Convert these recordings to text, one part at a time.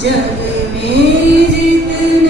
जग में जितने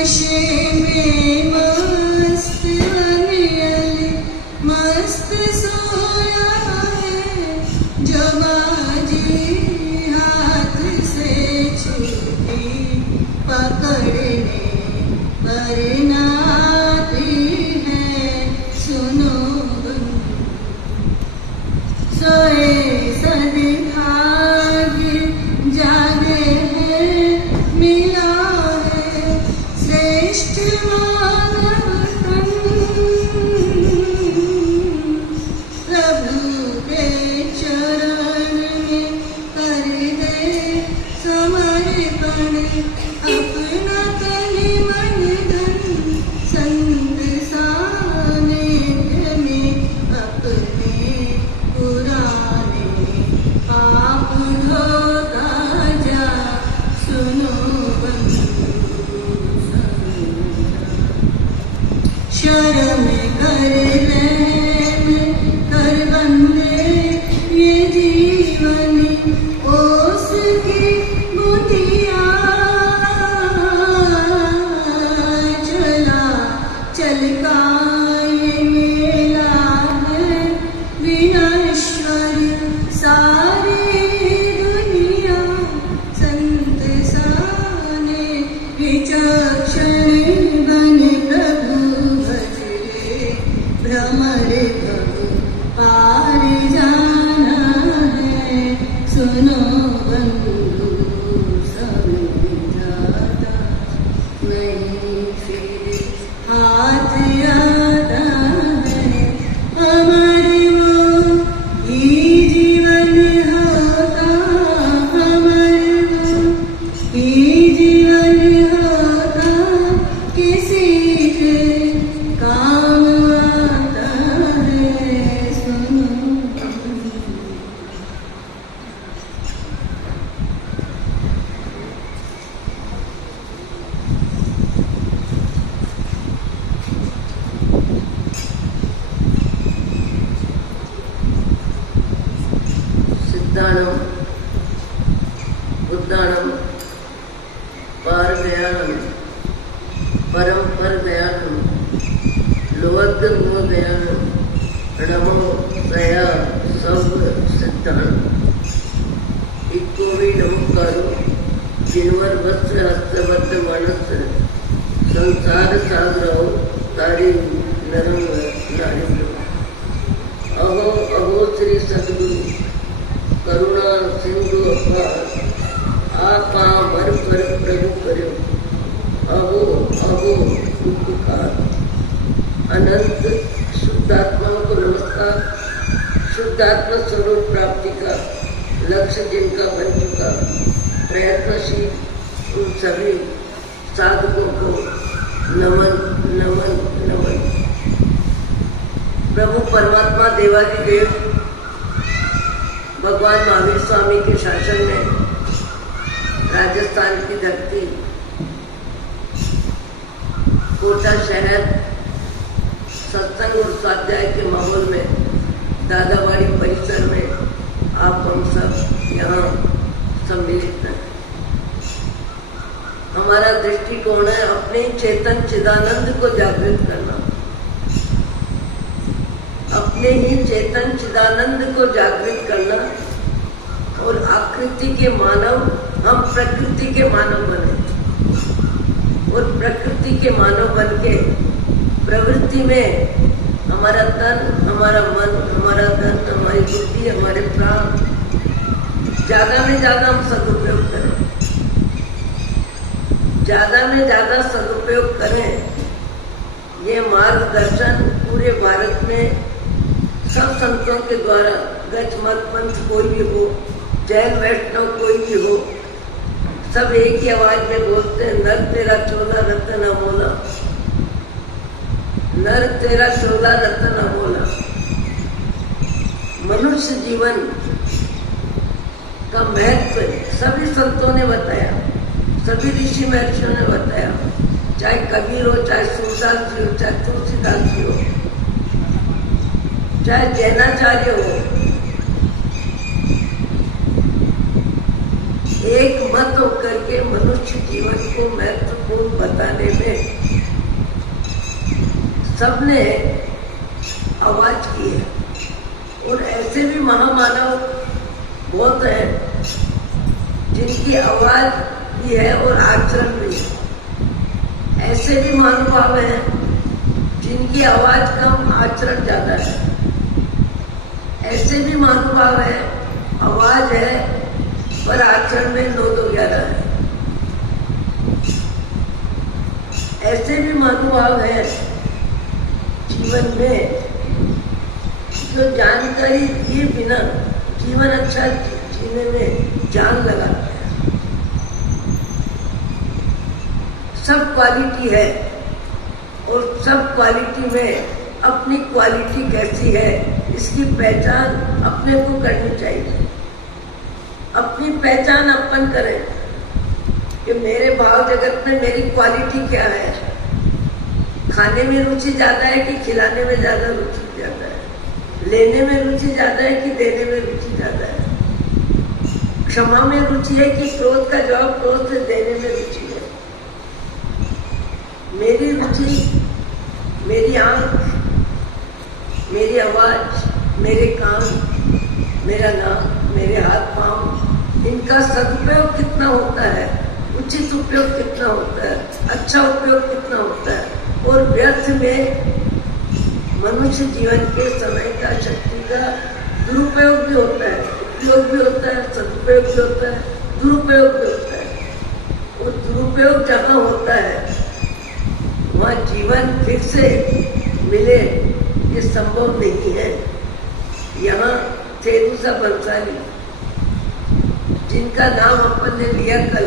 नशे में मस्त अनियल मस्त सोया है जो बाजी हाथ से छूटी पकड़ने पर नाती है सुनो सोए सद्भाग्य जागे है मिला है श्रेष्ठ मानव तन प्रभु के चरण में कर दे समर्पण अपना तन मन धन संत सानिध्य में अपने पुराने पाप धोता जा सुनो बंधु शर्म कर रहम कर बंदे ये जीवन ओस की बुंदिया चला चल का ये मेला है विनश्वर सारी दुनिया संत साने विचक्षण बन प्रभु भजरे भ्रमर भव पार जाना है सुनो बंधु समझाता नहीं फिर हाथ आता है अमर वो ही जीवन होता अमर वो ही जीवन होता किसी के काम आता है सुनो सिद्धाणम बुद्धाणम पार दयानम परम पर दयानम लोवद गो दयानम नमो दया सब सिद्धाणम इको भी नमस्कारो जिनवर वस्त्र हस्तबद्ध मानस संसार सागरो तारी नरम नारी अहो अहो श्री सद्गुरु करुणा सिंधु अपार आपा मर पर प्रभु करो अहो अहो उपकार अनंत शुद्धात्माओं को नमस्कार। शुद्धात्मा स्वरूप प्राप्ति का लक्ष्य जिनका बन चुका प्रयत्नशील उन सभी साधकों को नमन नमन नमन। प्रभु परमात्मा देवादिदेव भगवान महावीर स्वामी के शासन में राजस्थान की धरती कोटा शहर सत्संग और स्वाध्याय के माहौल में दादावाड़ी परिसर में आप हम सब यहाँ सम्मिलित हैं। हमारा दृष्टिकोण है अपने चेतन चिदानंद को जागृत करना, अपने ही चेतन चिदानंद को जागृत करना और आकृति के मानव हम प्रकृति के मानव बने और प्रकृति के मानव बन के प्रवृत्ति में हमारा तन, हमारा मन, हमारा धन, हमारी बुद्धि, हमारे प्राण ज्यादा में ज्यादा हम सदुपयोग करें, ज्यादा में ज्यादा सदुपयोग करें। ये मार्गदर्शन पूरे भारत में सब संतों के द्वारा गज मत पंथ कोई भी हो, जैन वैष्णव कोई भी हो, सब एक ही आवाज में बोलते हैं नर तेरा चोला रतन अमोला, नर तेरा चोला रतन अमोला। मनुष्य जीवन का महत्व सभी संतों ने बताया, सभी ऋषि महर्षियों ने बताया, चाहे कबीर हो, चाहे सूरदास जी हो, चाहे तुलसीदास जी हो, चाहे जैनाचार्य हो, एक मत होकर के मनुष्य जीवन को महत्वपूर्ण बताने में सबने आवाज की है। और ऐसे भी महामानव बहुत हैं जिनकी आवाज भी है और आचरण भी है। ऐसे भी महानुभाव हैं जिनकी आवाज कम, आचरण ज्यादा है। ऐसे भी महानुभाव है, आवाज है पर आचरण में 9-2-11 है। ऐसे भी महानुभाव है जीवन में जो जानकारी दिए बिना जीवन अच्छा जीने में जान लगाते हैं। सब क्वालिटी है और सब क्वालिटी में अपनी क्वालिटी कैसी है इसकी पहचान अपने को करनी चाहिए। अपनी पहचान अपन करें कि मेरे भाव जगत में मेरी क्वालिटी क्या है। खाने में रुचि ज्यादा है कि खिलाने में ज्यादा रुचि ज्यादा है, लेने में रुचि ज्यादा है कि देने में रुचि ज्यादा है, क्षमा में रुचि है कि क्रोध का जवाब क्रोध से देने में रुचि है। मेरी रुचि, मेरी आंख, मेरी आवाज, मेरे कान, मेरा नाक, मेरे हाथ पांव, इनका सदुपयोग कितना होता है, उचित उपयोग कितना होता है, अच्छा उपयोग कितना होता है। और व्यर्थ में मनुष्य जीवन के समय का, शक्ति का दुरुपयोग भी होता है, उपयोग भी होता है, सदुपयोग भी होता है, दुरुपयोग भी होता है। और दुरुपयोग जहाँ होता है वहाँ जीवन फिर से मिले ये संभव नहीं है। यहाँ थेरेसा बंसाली जिनका नाम अपन ने लिया कल,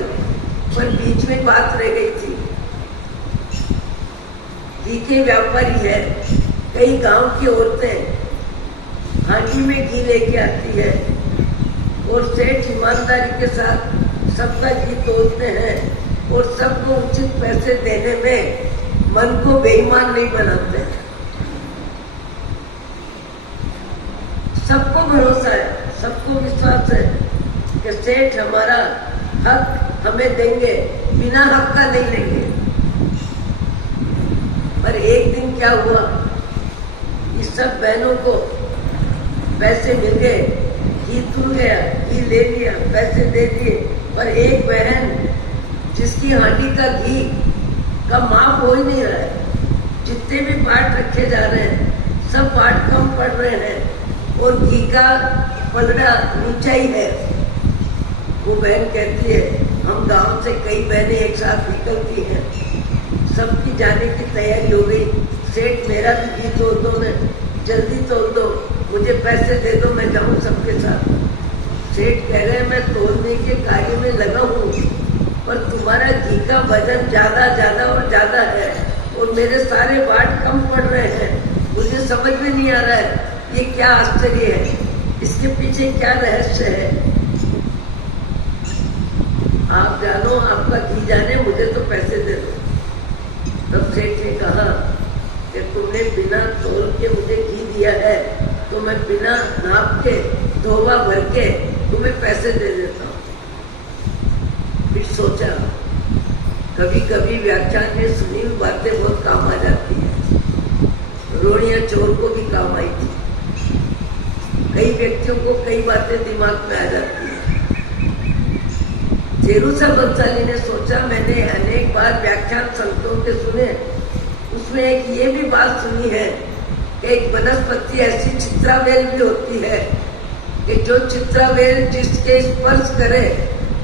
पर बीच में बात रह गई थी। घी के व्यापारी है, कई गांव की औरतें हांडी में घी लेके आती है और सेठ ईमानदारी के साथ सबका घी तोड़ते हैं और सबको उचित पैसे देने में मन को बेईमान नहीं बनाते हैं। सबको भरोसा है, सबको विश्वास है कि सेठ हमारा हक हमें देंगे, बिना हक का नहीं लेंगे। पर एक दिन क्या हुआ, इस सब बहनों को पैसे मिल गए, घी तुल गया, घी ले लिया, पैसे दे दिए। पर एक बहन जिसकी हांडी का घी का माप हो ही नहीं रहा है, जितने भी पार्ट रखे जा रहे हैं सब पार्ट कम पड़ रहे हैं और घी का पलड़ा नीचा ही है। वो बहन कहती है, हम गांव से कई बहनें एक साथ निकलती हैं, सबकी जाने की तैयारी हो गई। सेठ मेरा भी घी तोड़ दो, मैं जल्दी तोड़ दो, मुझे पैसे दे दो, मैं जाऊं सबके साथ। सेठ कह रहे हैं मैं तोड़ने के कार्य में लगा हूँ, पर तुम्हारा घी का वजन ज्यादा और ज्यादा है और मेरे सारे बाट कम पड़ रहे हैं। मुझे समझ में नहीं आ रहा है ये क्या आश्चर्य है, इसके पीछे क्या रहस्य है। आप जानो, आपका घी जाने, मुझे तो पैसे दे दो। तब सेठ ने कहा कि तुमने बिना तोल के मुझे घी दिया है तो मैं बिना नाप के धोवा भर के तुम्हें पैसे दे देता हूँ। फिर सोचा, कभी कभी व्याख्यान में सुनी हुई बातें बहुत काम आ जाती है। रोड़िया चोर को भी काम आई थी। कई व्यक्तियों को कई बातें दिमाग में आ जाती है। थेरेसा बंसाली ने सोचा, मैंने अनेक बार व्याख्यान संतों के सुने, उसमें एक ये भी बात सुनी है कि एक वनस्पति ऐसी चित्रावेल भी होती है कि जो चित्रावेल जिसके स्पर्श करे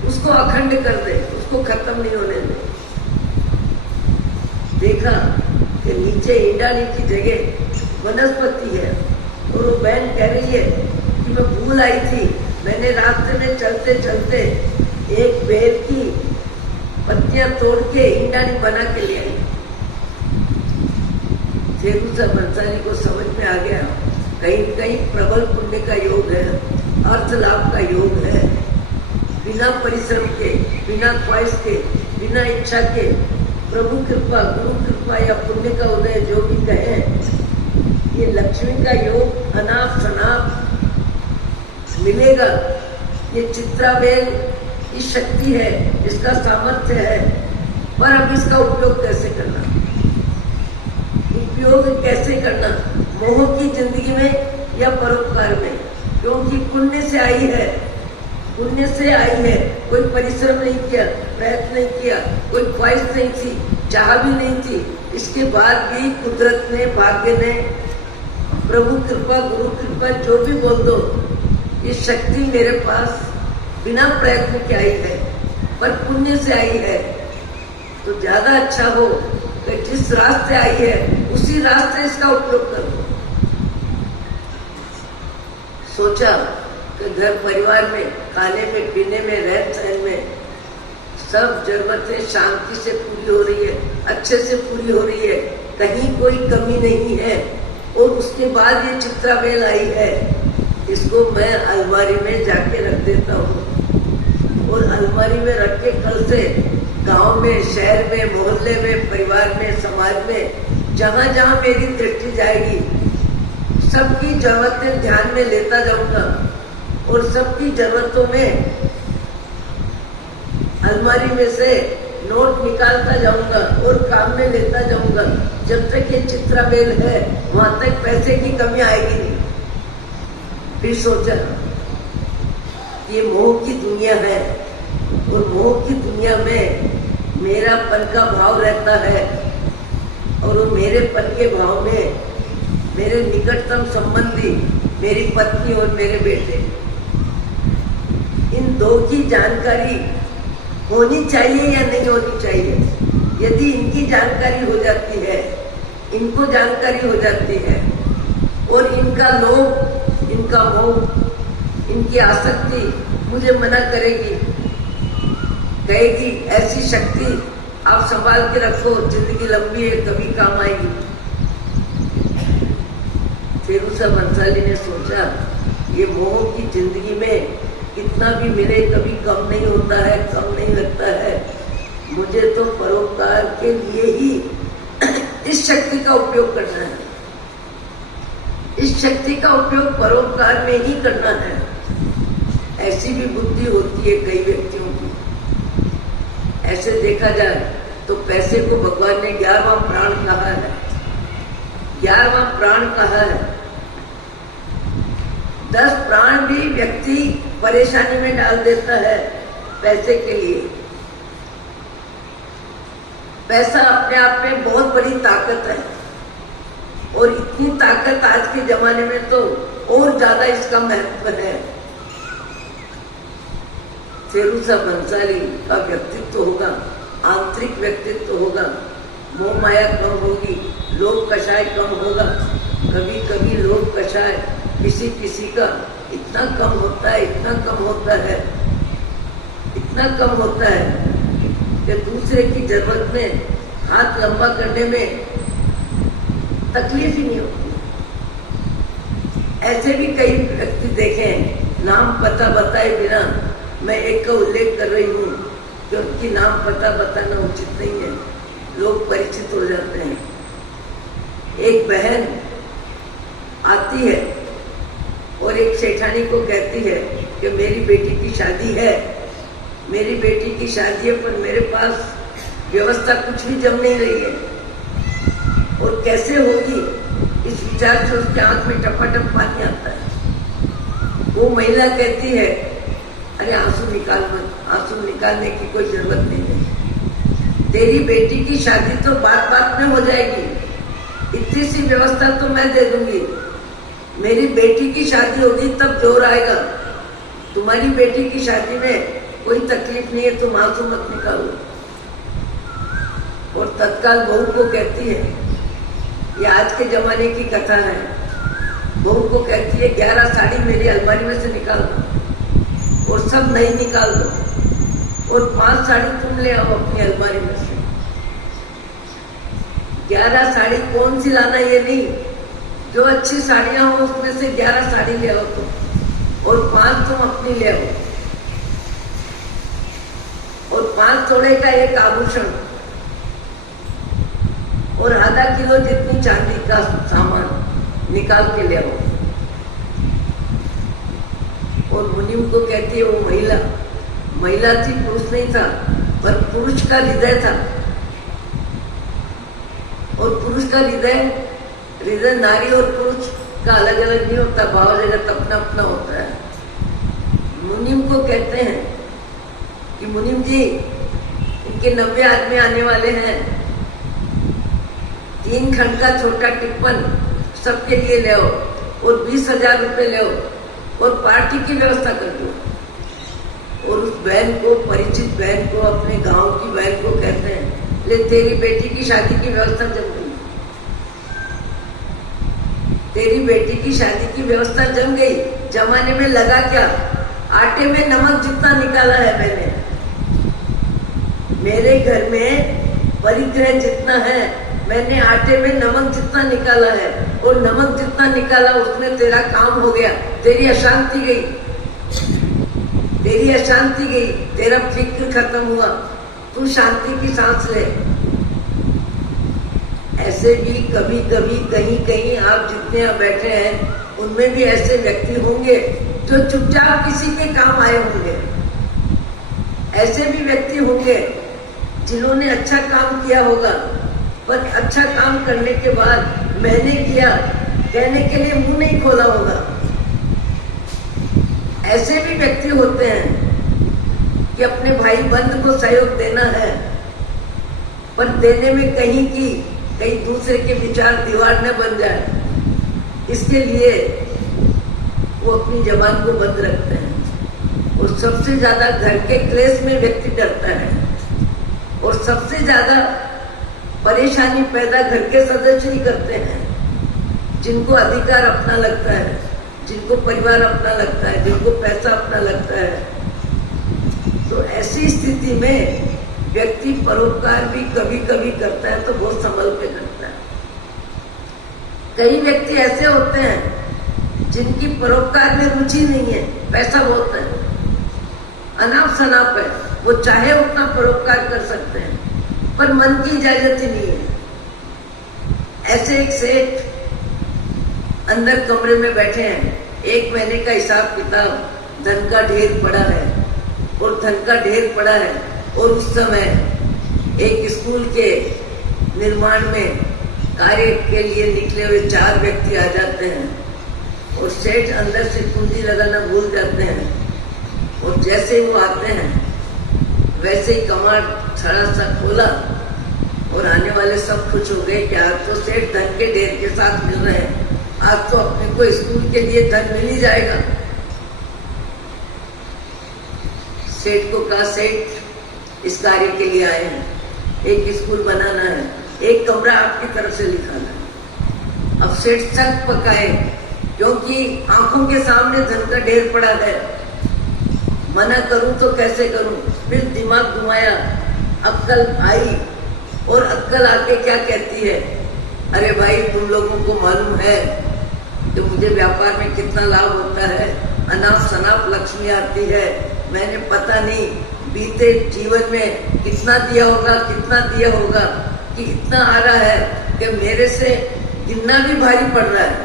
उसको अखंड कर दे, उसको खत्म नहीं होने दे। देखा कि नीचे इंडाली की जगह वनस्पति है और वो बहन कह रही है कि मैं भूल आई थी, मैंने रास्ते में चलते चलते एक बेल की पत्तियां तोड़ के इंडाली बना के ले आई। थेरेसा बंसाली को समझ में आ गया, कहीं कहीं प्रबल पुण्य का योग है, अर्थ लाभ का योग है। बिना परिश्रम के, बिना ख्वाहिश के, बिना इच्छा के प्रभु कृपा, गुरु कृपा या पुण्य का उदय जो भी कहे, ये लक्ष्मी का योग अनाप शनाप मिलेगा। ये चित्रावेल की शक्ति है, इसका सामर्थ्य है पर अब इसका उपयोग कैसे करना, उपयोग कैसे करना, मोह की जिंदगी में या परोपकार में, क्योंकि पुण्य से आई है, पुण्य से आई है। कोई परिश्रम नहीं किया, प्रयत्न नहीं किया, कोई ख्वाहिश नहीं थी, चाह भी नहीं थी, इसके बाद भी कुदरत ने, भाग्य ने, प्रभु कृपा, गुरु कृपा, जो भी बोल दो, ये शक्ति मेरे पास बिना प्रयत्न के आई है, पर पुण्य से आई है। तो ज्यादा अच्छा हो कि जिस रास्ते आई है उसी रास्ते इसका उपयोग करो। सोचा कि घर परिवार में, खाने में, पीने में, रहन सहन में सब जरूरतें शांति से पूरी हो रही है, अच्छे से पूरी हो रही है, कहीं कोई कमी नहीं है। और उसके बाद ये चित्रावेल आई है, इसको मैं अलमारी में जाके रख देता हूँ। और अलमारी में रख के कल से गांव में, शहर में, मोहल्ले में, परिवार में, समाज में, जहां जहां मेरी दृष्टि जाएगी सबकी जरूरतें ध्यान में लेता जाऊंगा और सबकी जरूरतों में अलमारी में से नोट निकालता जाऊंगा और काम में लेता जाऊंगा। जब तक ये चित्रावेल है वहां तक पैसे की कमी आएगी नहीं। फिर सोचा ये मोह की दुनिया है और मोह की दुनिया में मेरा पन का भाव रहता है और वो मेरे पन के भाव में मेरे निकटतम संबंधी, मेरी पत्नी और मेरे बेटे, इन दो की जानकारी होनी चाहिए या नहीं होनी चाहिए। यदि इनकी जानकारी हो जाती है, इनको जानकारी हो जाती है और इनका लोभ, इनका मोह, इनकी आसक्ति मुझे मना करेगी, कहेगी ऐसी शक्ति आप संभाल के रखो, जिंदगी लंबी है, कभी काम आएगी। फेरूसा बंसाली ने सोचा ये मोह की जिंदगी में कितना भी मिले कभी कम नहीं होता है, कम नहीं लगता है। मुझे तो परोपकार के लिए ही इस शक्ति का उपयोग करना है, इस शक्ति का उपयोग परोपकार में ही करना है। ऐसी भी बुद्धि होती है कई व्यक्तियों की। ऐसे देखा जाए तो पैसे को भगवान ने 11वां प्राण कहा है, 11वां प्राण कहा है। 10 प्राण भी व्यक्ति परेशानी में डाल देता है पैसे के लिए। पैसा अपने आप में बहुत बड़ी ताकत है और इतनी ताकत आज के जमाने में तो और ज्यादा इसका महत्व है। फेरूसा बंसाली का व्यक्तित्व होगा, आंतरिक व्यक्तित्व होगा, मोह माया कम होगी, लोभ कषाय कम होगा। कभी कभी लोभ कषाय किसी किसी का इतना कम होता है, इतना कम होता है, इतना कम होता है कि दूसरे की जरूरत में हाथ लंबा करने में तकलीफ ही नहीं होती। ऐसे भी कई व्यक्ति देखे हैं, नाम पता बताए बिना, मैं एक का उल्लेख कर रही हूँ कि उनकी नाम पता बताना उचित नहीं है, लोग परिचित हो जाते हैं। एक बहन आती है और एक सेठानी को कहती है कि मेरी बेटी की शादी है, मेरी बेटी की शादी है, पर मेरे पास व्यवस्था कुछ भी जम नहीं रही है और कैसे होगी, इस विचार से उसके आंख में टपाटप पानी आता है। वो महिला कहती है अरे आंसू निकाल मत, आंसू निकालने की कोई जरूरत नहीं है, तेरी बेटी की शादी तो बात बात में हो जाएगी, इतनी सी व्यवस्था तो मैं दे दूंगी, मेरी बेटी की शादी होगी तब जोर आएगा, तुम्हारी बेटी की शादी में कोई तकलीफ नहीं है, तुम आंसू मत निकालो। और तत्काल बहू को कहती है, ये आज के जमाने की कथा है, बहू को कहती है 11 साड़ी मेरी अलमारी में से निकाल दो और सब नहीं निकाल दो और 5 साड़ी तुम ले आओ अपनी अलमारी में से। 11 साड़ी कौन सी लाना ये नहीं, जो अच्छी साड़ियां हो उसमें से 11 साड़ी ले आओ तुम और 5 तुम अपनी ले आओ और 5 तोड़े का एक आभूषण और आधा किलो जितनी चांदी का सामान निकाल के ले आओ। और मुनिम को कहती है वो महिला थी, पुरुष नहीं था, पर पुरुष का हृदय था, का हृदय नारी और पुरुष का अलग अलग नहीं होता, भाव जगत अपना अपना होता है। मुनिम को कहते हैं कि मुनिम जी, इनके 90 आदमी आने वाले हैं, 3 खंड का छोटा टिप्पण सबके लिए ले आओ और 20,000 रुपये ले आओ और पार्टी की व्यवस्था कर दो। और उस बहन को, परिचित बहन को, अपने गांव की बहन को कहते हैं, ले तेरी बेटी की शादी की व्यवस्था जम गई, तेरी बेटी की शादी की व्यवस्था जम गई। जमाने में लगा क्या, आटे में नमक जितना निकाला है मैंने, मेरे घर में परिग्रह जितना है, मैंने आटे में नमक जितना निकाला है, और नमक जितना निकाला उसमें तेरा काम हो गया, तेरी अशांति गई, तेरी अशांति गई, तेरा फिक्र खत्म हुआ, तू शांति की सांस ले। ऐसे भी कभी कभी कहीं कहीं आप जितने यहाँ बैठे हैं उनमें भी ऐसे व्यक्ति होंगे जो चुपचाप किसी के काम आए होंगे। ऐसे भी व्यक्ति होंगे जिन्होंने अच्छा काम किया होगा, पर अच्छा काम करने के बाद मैंने किया कहने के लिए मुंह नहीं खोला होगा। ऐसे भी व्यक्ति होते हैं कि अपने भाई बंधु को सहयोग देना है, पर देने में कहीं दूसरे के विचार दीवार न बन जाए, इसके लिए वो अपनी जबान को बंद रखते हैं। और सबसे ज्यादा घर के क्लेश में व्यक्ति डरता है, और सबसे ज्यादा परेशानी पैदा घर के सदस्य ही करते हैं, जिनको अधिकार अपना लगता है, जिनको परिवार अपना लगता है, जिनको पैसा अपना लगता है। तो ऐसी स्थिति में व्यक्ति परोपकार भी कभी कभी करता है तो बहुत संभल के करता है। कई व्यक्ति ऐसे होते हैं जिनकी परोपकार में रुचि नहीं है, पैसा बहुत है, अनाप शनाप है, वो चाहे उतना परोपकार कर सकते हैं, पर मन की इजाजत ही नहीं है। ऐसे एक सेठ अंदर कमरे में बैठे हैं, 1 महीने का हिसाब किताब, धन का ढेर पड़ा है, और धन का ढेर पड़ा है, और उस समय एक स्कूल के निर्माण में कार्य के लिए निकले हुए 4 व्यक्ति आ जाते हैं, और सेठ अंदर से कुंजी लगाना भूल जाते हैं, और जैसे वो आते हैं वैसे ही कमाड़ छड़ा सा खोला, और आने वाले सब खुश हो गए कि आज तो सेठ धन के ढेर के साथ मिल रहे हैं, आज तो अपने को स्कूल के लिए धन मिल ही जाएगा। सेठ को कहा, सेठ इस कार्य के लिए आए हैं, एक स्कूल बनाना है, एक कमरा आपकी तरफ से लिखाना है। अब सेठ सख्त पकाए, क्योंकि आंखों के सामने धन का ढेर पड़ा है, मना करूं तो कैसे करूं। फिर दिमाग घुमाया, अक्ल आई, और अक्ल आके क्या कहती है, अरे भाई तुम लोगों को मालूम है कि मुझे व्यापार में कितना लाभ होता है, अनाप शनाप लक्ष्मी आती है, मैंने पता नहीं बीते जीवन में कितना दिया होगा कि इतना आ रहा है कि मेरे से गिनना भी भारी पड़ रहा है।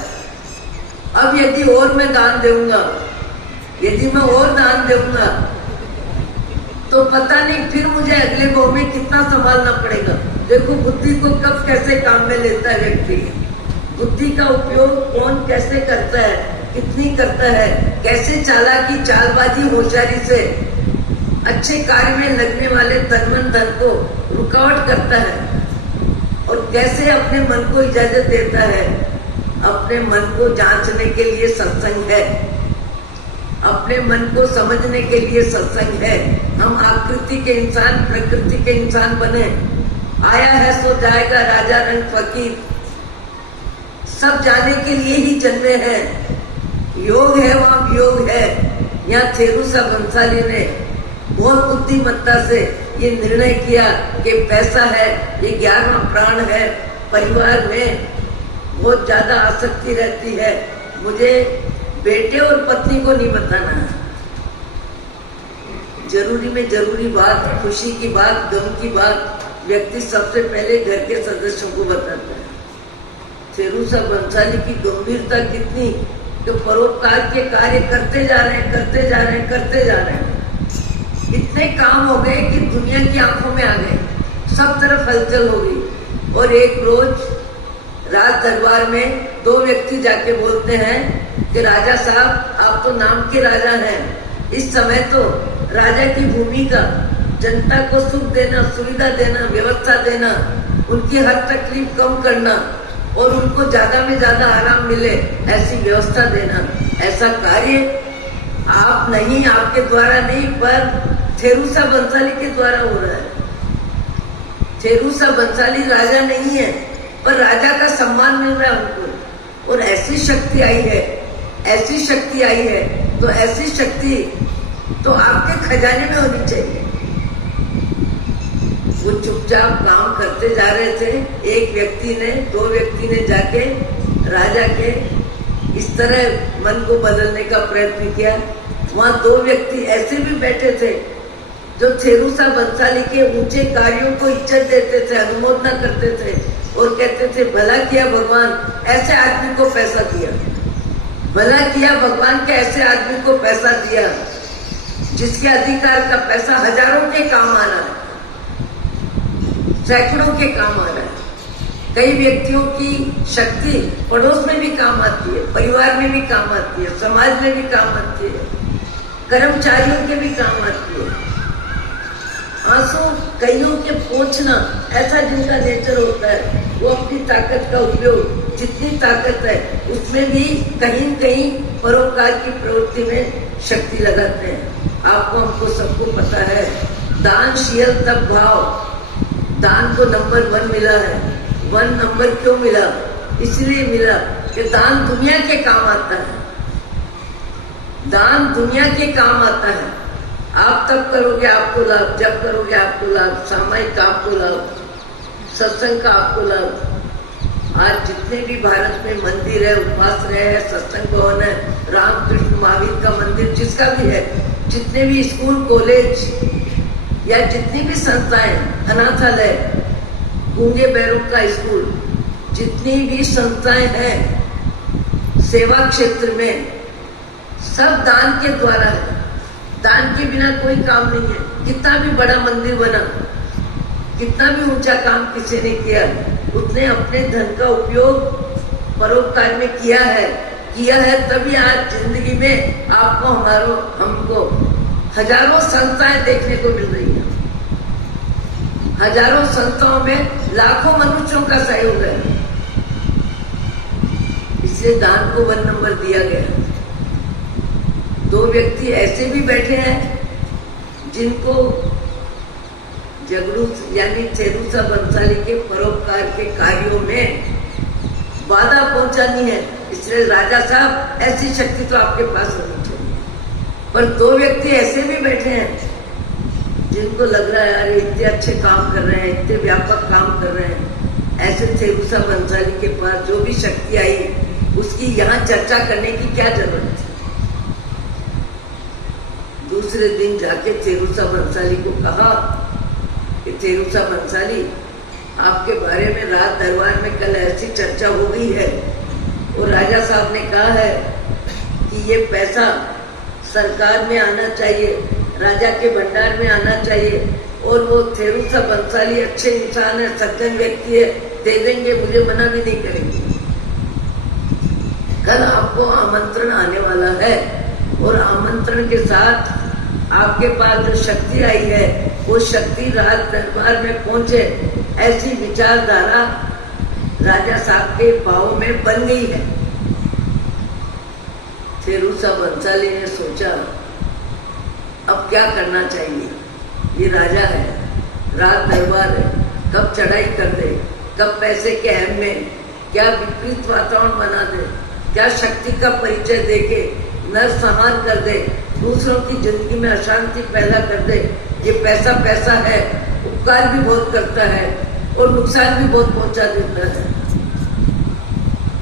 अब यदि और मैं दान दूंगा, यदि मैं और दान दूंगा तो पता नहीं फिर मुझे अगले भाव में कितना संभालना पड़ेगा। देखो बुद्धि को कब कैसे काम में लेता है व्यक्ति, बुद्धि का उपयोग कौन कैसे करता है, कितनी करता है, कैसे चालाकी चालबाजी होशियारी से अच्छे कार्य में लगने वाले तन मन धन को रुकावट करता है, और कैसे अपने मन को इजाजत देता है। अपने मन को जांचने के लिए सत्संग है, अपने मन को समझने के लिए सत्संग है। हम आकृति के इंसान, प्रकृति के इंसान बने, आया है सो जाएगा राजा रंग फकीर, सब जाने के लिए ही जन्मे हैं। योग है वहां वियोग है। यहाँ थेरूसा बंसाली ने बहुत बुद्धिमत्ता से ये निर्णय किया कि पैसा है, ये 11वां प्राण है, परिवार में बहुत ज्यादा आसक्ति रहती है, मुझे बेटे और पत्नी को नहीं बताना है। जरूरी में जरूरी बात, खुशी की बात, गम की बात व्यक्ति सबसे पहले घर के सदस्यों को बताता है। थेरूसा बंसाली की गंभीरता कितनी, तो परोपकार के कार्य करते जा रहे हैं, इतने काम हो गए कि दुनिया की आंखों में आ गए, सब तरफ हलचल हो गई। और एक रोज राज दरबार में दो व्यक्ति जाके बोलते हैं कि राजा साहब आप तो नाम के राजा हैं, इस समय तो राजा की भूमिका जनता को सुख देना, सुविधा देना, व्यवस्था देना, उनकी हर तकलीफ कम करना और उनको ज्यादा में ज्यादा आराम मिले ऐसी व्यवस्था देना, ऐसा कार्य आप नहीं, आपके द्वारा नहीं, पर थेरूसा बंसाली के द्वारा हो रहा है। थेरूसा बंसाली राजा नहीं है, पर राजा का सम्मान मिल रहा है उनको। और ऐसी शक्ति आई है, ऐसी शक्ति आई है, तो ऐसी शक्ति तो आपके खजाने में होनी चाहिए। वो चुपचाप काम करते जा रहे थे। एक व्यक्ति ने, दो व्यक्ति ने जाके राजा के इस तरह मन को बदलने का प्रयत्न किया। वहां दो व्यक्ति ऐसे भी बैठे थे जो थेरूसा बंसाली के ऊंचे कार्यों को इज्जत देते थे, अनुमोदना करते थे और कहते थे भला किया भगवान, ऐसे आदमी को पैसा दिया, भला किया भगवान के ऐसे आदमी को पैसा दिया जिसके अधिकार का पैसा हजारों के काम आ रहा है, सैकड़ों के काम आ रहा है। कई व्यक्तियों की शक्ति पड़ोस में भी काम आती है, परिवार में भी काम आती है, समाज में भी काम आती है, कर्मचारियों के भी काम आती है। आंसू कईयों के पोंछना, ऐसा जिनका नेचर होता है, वो अपनी ताकत का उपयोग, जितनी ताकत है उसमें भी कहीं न कहीं परोपकार की प्रवृत्ति में शक्ति लगाते हैं। आपको, हमको सबको पता है, दानशील तब भाव, दान को नंबर 1 मिला है। 1 नंबर क्यों मिला? इसलिए मिला कि दान दुनिया के काम आता है, दान दुनिया के काम आता है। आप तब करोगे आपको लाभ, जब करोगे आपको लाभ, सामायिक का आपको लाभ, सत्संग का आपको लाभ। आज जितने भी भारत में मंदिर है, उपासना है, सत्संग भवन है, रामकृष्ण महावीर का मंदिर जिसका भी है, जितने भी स्कूल कॉलेज या जितनी भी संस्थाएं, अनाथालय, गूंगे बैरों का स्कूल, जितनी भी संस्थाएं हैं सेवा क्षेत्र में, सब दान के द्वारा है। दान के बिना कोई काम नहीं है। कितना भी बड़ा मंदिर बना, कितना भी ऊंचा काम किसी ने किया, उसने अपने धन का उपयोग परोपकार में किया है, तभी आज जिंदगी में आपको, हमको हजारों संस्थाएं देखने को मिल रही है। हजारों संस्थाओं में लाखों मनुष्यों का सहयोग है। इसलिए दान को 1 नंबर दिया गया। दो व्यक्ति ऐसे भी बैठे हैं जिनको जगरूस यानी थेरूसा बंसाली के परोपकार के कार्यों में बाधा पहुंचानी है। इसलिए राजा साहब, ऐसी शक्ति तो आपके पास होनी चाहिए। पर दो व्यक्ति ऐसे भी बैठे हैं जिनको लग रहा है यार इतने अच्छे काम कर रहे हैं, इतने व्यापक काम कर रहे हैं। ऐसे थेरूसा बंसाली के पास जो भी शक्ति आई, उसकी यहाँ चर्चा करने की क्या जरूरत है। दूसरे दिन जाके थेरूसा बंसाली को कहा कि थेरूसा बंसाली, आपके बारे में राज दरबार में कल ऐसी चर्चा हो गई है और राजा साहब ने कहा है कि ये पैसा सरकार में आना चाहिए, राजा के भंडार में आना चाहिए, और वो थेरूसा बंसाली अच्छे इंसान है, सज्जन व्यक्ति है, दे देंगे, मुझे मना भी नहीं करेंगे। कल आपको आमंत्रण आने वाला है और आमंत्रण के साथ आपके पास जो शक्ति आई है, वो शक्ति राज दरबार में पहुंचे, ऐसी विचारधारा राजा साहब के भाव में बन गई है। थेरूसा बंसाली ने सोचा अब क्या करना चाहिए। ये राजा है, राज दरबार है, कब चढ़ाई कर दे, कब पैसे के अहम में क्या विपरीत वातावरण बना दे, क्या शक्ति का परिचय देके नरसंहार कर दे, दूसरों की जिंदगी में अशांति पैदा कर दे। ये पैसा है, उपकार भी बहुत करता है और नुकसान भी बहुत पहुंचा देता है।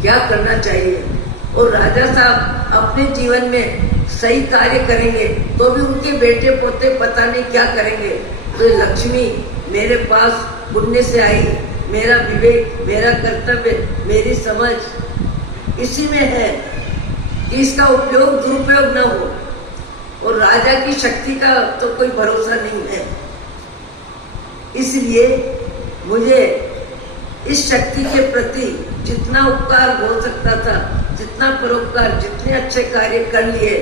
क्या करना चाहिए? और राजा साहब अपने जीवन में सही कार्य करेंगे तो भी उनके बेटे पोते पता नहीं क्या करेंगे। तो लक्ष्मी मेरे पास पुण्य से आई, मेरा विवेक, मेरा कर्तव्य, मेरी समझ इसी में है कि इसका उपयोग दुरुपयोग न हो, और राजा की शक्ति का तो कोई भरोसा नहीं है। इसलिए मुझे इस शक्ति के प्रति जितना उपकार हो सकता था, जितना परोपकार, जितने अच्छे कार्य कर लिए,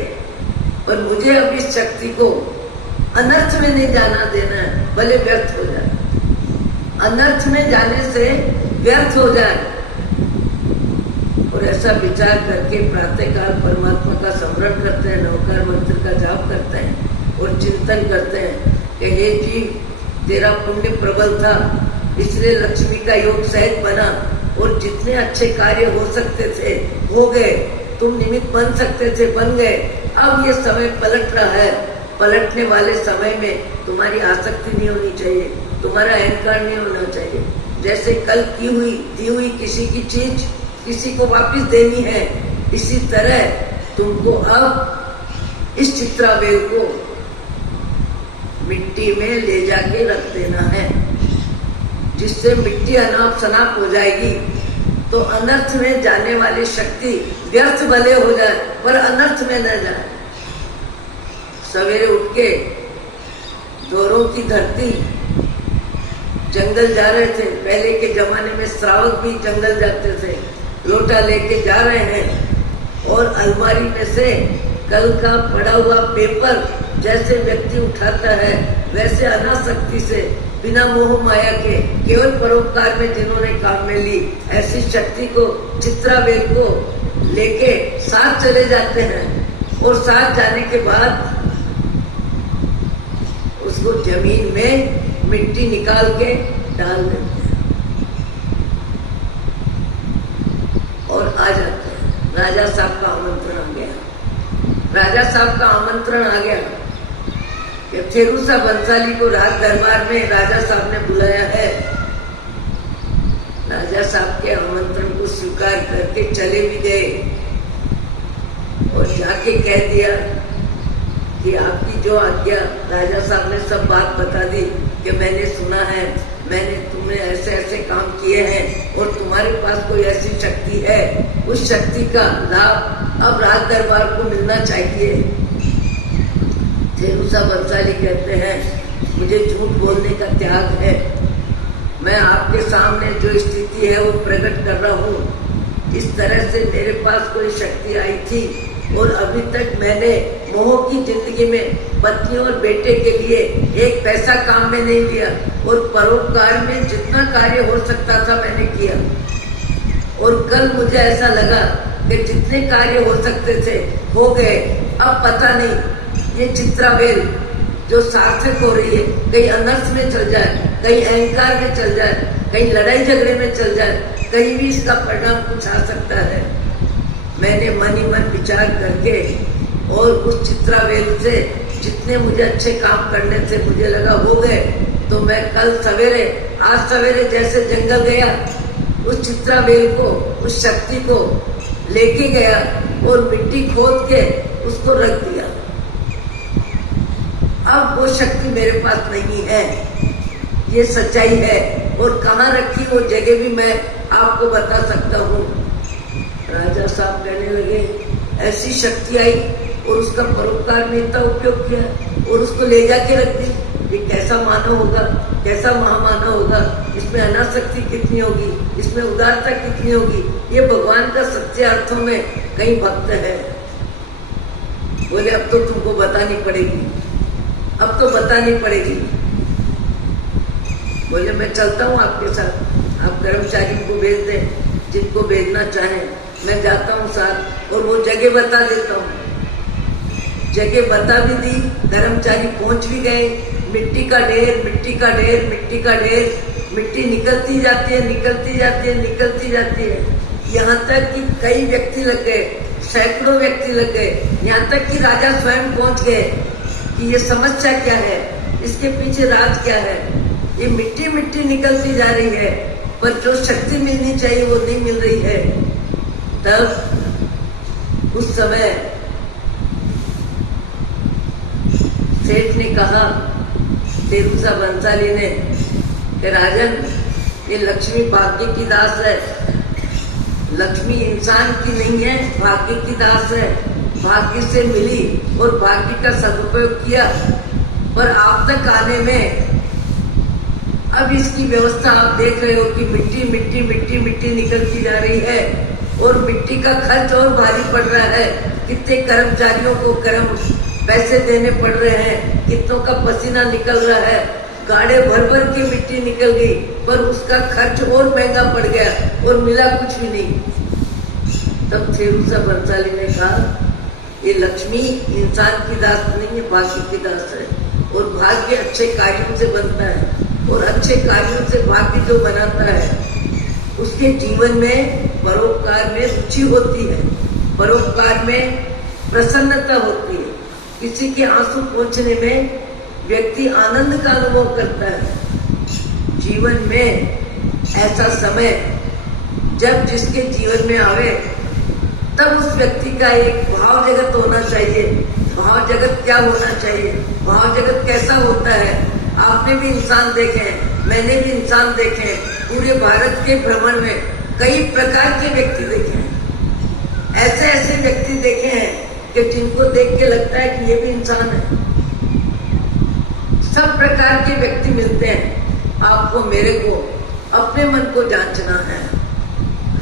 पर मुझे अब इस शक्ति को अनर्थ में नहीं जाना देना है, भले व्यर्थ हो जाए। अनर्थ में जाने से व्यर्थ हो जाए। और ऐसा विचार करके प्रातःकाल परमात्मा का स्मरण करते हैं, नवकार मंत्र का जाप करते हैं और चिंतन करते हैं कि हे जीव, तेरा पुण्य प्रबल था, इसलिए लक्ष्मी का योग सहज बना और जितने अच्छे कार्य हो सकते थे हो गए, तुम निमित्त बन सकते थे बन गए। अब ये समय पलट रहा है, पलटने वाले समय में तुम्हारी आसक्ति नहीं होनी चाहिए, तुम्हारा अहंकार नहीं होना चाहिए। जैसे कल की हुई दी हुई किसी की चीज किसी को वापस देनी है, इसी तरह तुमको अब इस चित्रावेल को मिट्टी में ले जाके रख देना है, जिससे मिट्टी अनाप शनाप हो जाएगी। तो अनर्थ में जाने वाली शक्ति व्यर्थ भले हो जाए पर अनर्थ में न जाए। सवेरे उठ के दोरों की धरती जंगल जा रहे थे, पहले के जमाने में श्रावक भी जंगल जाते थे, लोटा लेके जा रहे हैं और अलमारी में से कल का पड़ा हुआ पेपर जैसे व्यक्ति उठाता है, वैसे अनासक्ति से बिना मोह माया के केवल परोपकार में जिन्होंने काम में ली, ऐसी शक्ति को चित्रावेल को लेके साथ चले जाते हैं और साथ जाने के बाद उसको जमीन में मिट्टी निकाल के डाल देते हैं और आ जाते हैं। राजा साहब का आमंत्रण आ गया, राजा साहब का आमंत्रण आ गया कि थेरूसा बंसाली को राज दरबार में राजा साहब ने बुलाया है। राजा साहब के आमंत्रण को स्वीकार करके चले भी गए और जाके कह दिया कि आपकी जो आज्ञा, राजा साहब ने सब बात बता दी कि मैंने सुना है, मैंने तुमने ऐसे ऐसे काम किए हैं और तुम्हारे पास कोई ऐसी शक्ति है, उस शक्ति का लाभ अब राज दरबार को मिलना चाहिए। थेरूसा बंसाली कहते हैं, मुझे झूठ बोलने का त्याग है, मैं आपके सामने जो स्थिति है वो प्रकट कर रहा हूँ। इस तरह से मेरे पास कोई शक्ति आई थी और अभी तक मैंने मोह की जिंदगी में पत्नी और बेटे के लिए एक पैसा काम में नहीं लिया और परोपकार में जितना कार्य हो सकता था मैंने किया। और कल मुझे ऐसा लगा कि जितने कार्य हो सकते थे हो गए। अब पता नहीं ये चित्रावेल जो सार्थक हो रही है कहीं अनर्थ में चल जाए, कहीं अहंकार में चल जाए, कहीं लड़ाई झगड़े में चल जाए, कहीं भी इसका परिणाम कुछ आ सकता है। मैंने मन ही मन विचार करके और उस चित्रावेल से जितने मुझे अच्छे काम करने थे मुझे लगा हो गए, तो मैं कल सवेरे, आज सवेरे जैसे जंगल गया, उस चित्रावेल को, उस शक्ति को लेके गया और मिट्टी खोद के उसको रख दिया। अब वो शक्ति मेरे पास नहीं है, ये सच्चाई है। और कहाँ रखी वो जगह भी मैं आपको बता सकता हूँ। राजा साहब कहने लगे, ऐसी शक्ति आई और उसका परोपकार में इतना उपयोग किया और उसको ले जाके रख दी। ये कैसा मानव होगा, कैसा महामानव होगा, इसमें अनासक्ति कितनी होगी, इसमें उदारता कितनी होगी। ये भगवान का सच्चे अर्थों में कई भक्त है। बोले अब तो तुमको बतानी पड़ेगी, अब तो बतानी पड़ेगी। बोले मैं चलता हूँ आपके साथ, आप कर्मचारी को भेज दें, जिनको भेजना चाहें, मैं जाता हूँ साथ और वो जगह बता देता हूँ। जगह बता भी दी, कर्मचारी पहुंच भी गए। मिट्टी का ढेर, मिट्टी का ढेर, मिट्टी का ढेर, मिट्टी निकलती जाती है, निकलती जाती है, निकलती जाती है। यहाँ तक कि कई व्यक्ति लग गए, सैकड़ों व्यक्ति लग गए, यहाँ तक कि राजा स्वयं पहुंच गए कि ये समस्या क्या है, इसके पीछे राज क्या है। ये मिट्टी मिट्टी निकलती जा रही है पर जो शक्ति मिलनी चाहिए वो नहीं मिल रही है। तब उस समय सेठ ने कहा, थेरूसा बंसाली ने, कि राजन, ये लक्ष्मी भाग्य की दास है, लक्ष्मी इंसान की नहीं है, भाग्य की दास है। भाग्य से मिली और भाग्य का सदुपयोग किया, पर आप तक आने में अब इसकी व्यवस्था आप देख रहे हो कि मिट्टी मिट्टी मिट्टी मिट्टी निकलती जा रही है और मिट्टी का खर्च और भारी पड़ रहा है। कितने कर्मचारियों को पैसे देने पड़ रहे हैं, कितनों का पसीना निकल रहा है, गाड़े भर भर की मिट्टी निकल गई, पर उसका खर्च और महंगा पड़ गया और मिला कुछ भी नहीं। तब थेरेसा भंसाली ने कहा, ये लक्ष्मी इंसान की दास नहीं है, भाग्य की दास है, और भाग्य अच्छे कार्यों से बनता है, और अच्छे कार्यों से भाग्य जो बनाता है उसके जीवन में परोपकार में रुचि होती है, परोपकार में प्रसन्नता होती है, किसी के आंसू पोंछने में व्यक्ति आनंद का अनुभव करता है। जीवन में ऐसा समय जब जिसके जीवन में आवे तब उस व्यक्ति का एक भाव जगत होना चाहिए। भाव जगत क्या होना चाहिए, भाव जगत कैसा होता है? आपने भी इंसान देखे हैं, मैंने भी इंसान देखे हैं, पूरे भारत के भ्रमण में कई प्रकार के व्यक्ति देखे हैं। ऐसे ऐसे व्यक्ति देखे हैं कि जिनको देख के लगता है कि ये भी इंसान है। सब प्रकार के व्यक्ति मिलते हैं। आपको मेरे को अपने मन को जांचना है,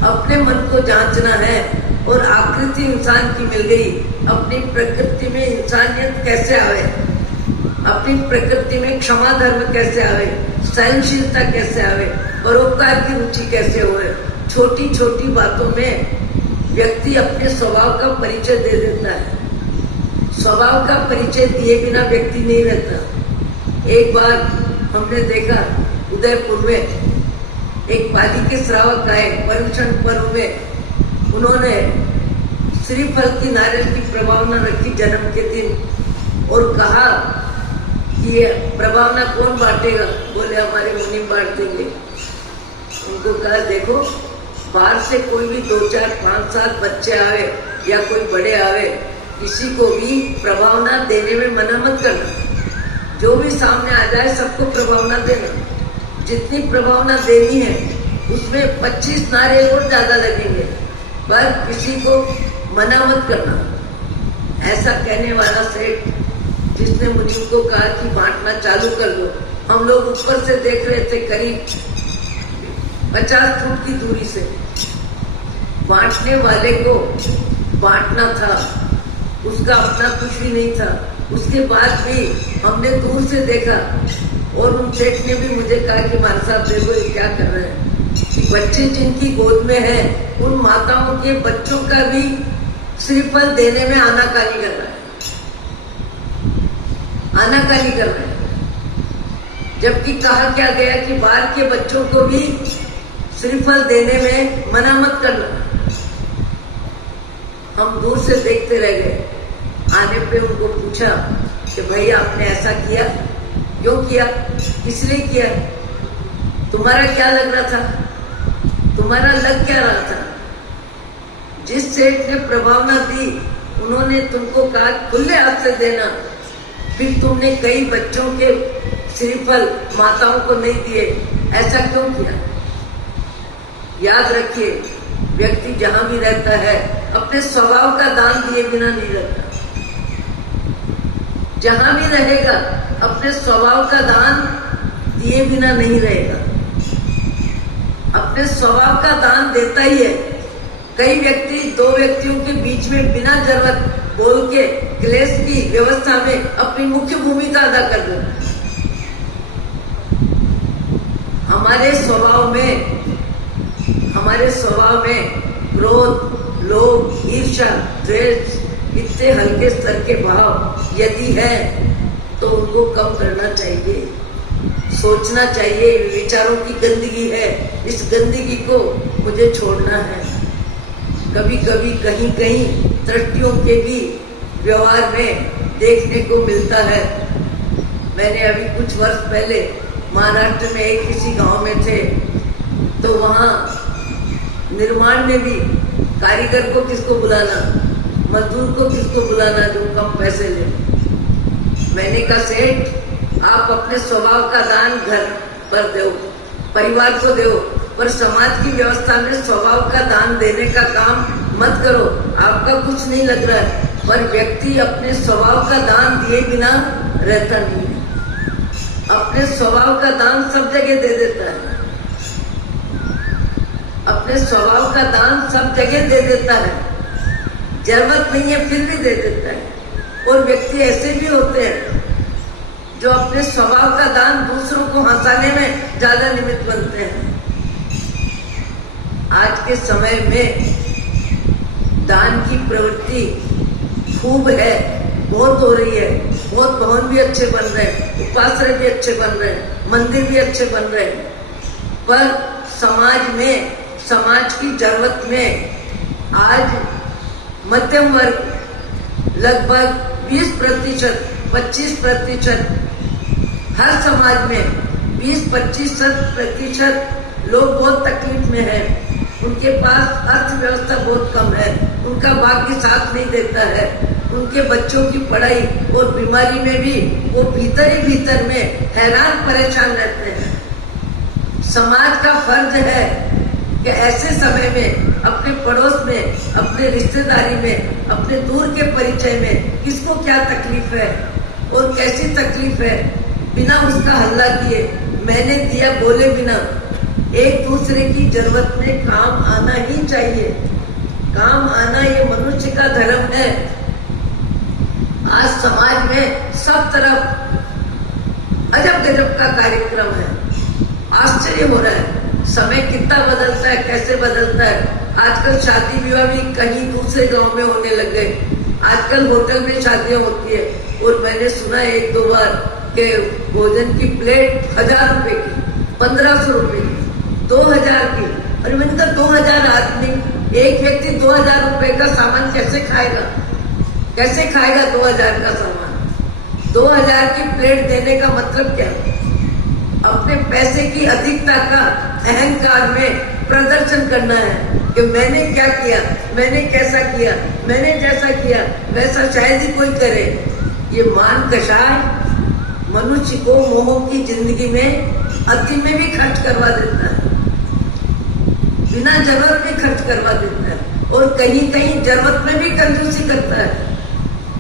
अपने मन को जांचना है। और आकृति इंसान की मिल गई, अपनी प्रकृति में इंसानियत कैसे आवे, अपनी प्रकृति में क्षमा धर्म कैसे आवे, सहनशीलता कैसे आवे, परोपकार की रुचि कैसे होए। छोटी छोटी बातों में व्यक्ति अपने स्वभाव का परिचय दे देता है। स्वभाव का परिचय दिए बिना व्यक्ति नहीं रहता। एक बार हमने देखा उदयपुर में एक पाली के श्रावक आए, पर्युषण पर्व में उन्होंने श्रीफल की नारियल की प्रभावना रखी जन्म के दिन और कहा कि ये प्रभावना कौन बांटेगा? बोले हमारे मुनि बांट देंगे। उनको कहा देखो, बाहर से कोई भी 2, 4, 5, 7 बच्चे आवे या कोई बड़े आवे, किसी को भी प्रभावना देने में मना मत करना। जो भी सामने आ जाए सबको प्रभावना देना। जितनी प्रभावना देनी है उसमें 25 नारियल और ज्यादा लगेंगे, पर किसी को मना मत करना। ऐसा कहने वाला सेठ जिसने मुझे को कहा कि बांटना चालू कर दो, हम लोग ऊपर से देख रहे थे, करीब 50 फुट की दूरी से। बांटने वाले को बांटना था, उसका अपना कुछ भी नहीं था। उसके बाद भी हमने दूर से देखा और उन सेठ ने भी मुझे कहा कि मान साहब देखो ये क्या कर रहे हैं। बच्चे जिनकी गोद में हैं उन माताओं के बच्चों का भी श्रीफल देने में आनाकानी कर रहा है, आनाकानी कर रहे हैं। जबकि कहा क्या गया कि बाहर के बच्चों को भी श्रीफल देने में मना मत करना। हम दूर से देखते रह गए। आने पे उनको पूछा कि भाई आपने ऐसा किया, क्यों किया, किस लिए किया, तुम्हारा क्या लग रहा था, तुम्हारा लग क्या रहा था? जिस सेठ ने प्रभावना दी उन्होंने तुमको कहा खुले हाथ से देना, फिर तुमने कई बच्चों के श्रीफल माताओं को नहीं दिए, ऐसा क्यों किया? याद रखिए, व्यक्ति जहां भी रहता है अपने स्वभाव का दान दिए बिना नहीं रहता। जहां भी रहेगा अपने स्वभाव का दान दिए बिना नहीं रहेगा, अपने स्वभाव का दान देता ही है। कई व्यक्ति 2 व्यक्तियों के बीच में बिना जरूरत बोल के क्लेश की व्यवस्था में अपनी मुख्य भूमिका अदा कर देते हैं। हमारे स्वभाव में क्रोध, लोभ, ईर्ष्या, द्वेष इतने हल्के स्तर के भाव यदि है तो उनको कम करना चाहिए, सोचना चाहिए। विचारों की गंदगी है, इस गंदगी को मुझे छोड़ना है। कभी कभी कहीं कहीं त्रुटियों के भी व्यवहार में देखने को मिलता है। मैंने अभी कुछ वर्ष पहले महाराष्ट्र में एक किसी गांव में थे, तो वहां निर्माण में भी कारीगर को किसको बुलाना, मजदूर को किसको बुलाना जो कम पैसे ले। मैंने कहा सेठ आप अपने स्वभाव का दान घर पर दो, परिवार को दो, पर समाज की व्यवस्था में स्वभाव का दान देने का काम मत करो। आपका कुछ नहीं लग रहा है, पर व्यक्ति अपने स्वभाव का दान दिए बिना रहता नहीं है। अपने स्वभाव का दान सब जगह दे देता है, अपने स्वभाव का दान सब जगह दे देता है, जरूरत नहीं है फिर भी दे देता है। और व्यक्ति ऐसे भी होते हैं जो अपने स्वभाव का दान दूसरों को हंसाने में ज्यादा निमित्त बनते हैं। आज के समय में दान की प्रवृत्ति खूब है, बहुत हो रही है, बहुत भवन भी अच्छे बन रहे हैं, उपाश्रय भी अच्छे बन रहे हैं, मंदिर भी अच्छे बन रहे हैं, पर समाज में, समाज की जरूरत में आज मध्यम वर्ग लगभग 20%, 25%, हर समाज में 20-25% लोग बहुत तकलीफ में हैं। उनके पास अर्थव्यवस्था बहुत कम है, उनका भाग्य साथ नहीं देता है, उनके बच्चों की पढ़ाई और बीमारी में भी वो भीतर ही भीतर में हैरान परेशान रहते हैं। समाज का फर्ज है कि ऐसे समय में अपने पड़ोस में, अपने रिश्तेदारी में, अपने दूर के परिचय में किसको क्या तकलीफ है और कैसी तकलीफ है, बिना उसका हल्ला किए, मैंने दिया बोले बिना एक दूसरे की जरूरत में काम आना ही चाहिए। काम आना ये मनुष्य का धर्म है। आज समाज में सब तरफ अजब गजब का कार्यक्रम है, आश्चर्य हो रहा है। समय कितना बदलता है, कैसे बदलता है। आजकल शादी विवाह भी कहीं दूसरे गांव में होने लग गए। आजकल होटल में शादियां होती है और मैंने सुना 1-2 बार कि भोजन की प्लेट 1000 रुपए की, 1500 रुपए की, 2000 की। और मैंने कहा 2000 आदमी, एक व्यक्ति 2000 रुपए का सामान कैसे खाएगा? कैसे खाएगा 2000 का सामान? 2000 की प्लेट देने का मतलब क्या? अपने पैसे की अधिकता का अहंकार में प्रदर्शन करना है कि मैंने क्या किया, मैंने कैसा किया, मैंने जैसा किया वैसा शायद ही कोई करे। ये मान कषाय मनुष्य को मोह की जिंदगी में अति में भी खर्च करवा देता है, बिना जरूरत भी खर्च करवा देता है, और कहीं कहीं जरूरत में भी कंजूसी करता है।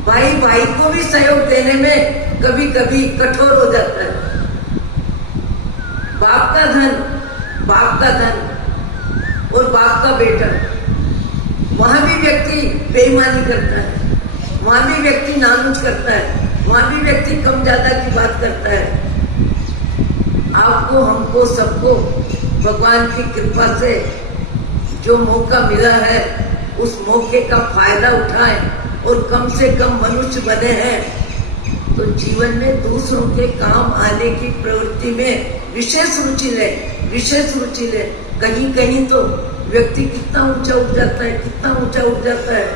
भाई भाई को भी सहयोग देने में कभी कभी कठोर हो जाता है। बाप का धन और बाप का बेटा, वहां भी व्यक्ति बेईमानी करता है, वहां भी व्यक्ति नानुच करता है, वहां भी व्यक्ति कम ज्यादा की बात करता है। आपको, हमको, सबको भगवान की कृपा से जो मौका मिला है उस मौके का फायदा उठाएं और कम से कम मनुष्य बने हैं तो जीवन में दूसरों के काम आने की प्रवृत्ति में विशेष रुचि ले, विशेष रुचि ले। कहीं कहीं तो व्यक्ति कितना ऊंचा उठ जाता है, कितना ऊंचा उठ जाता है।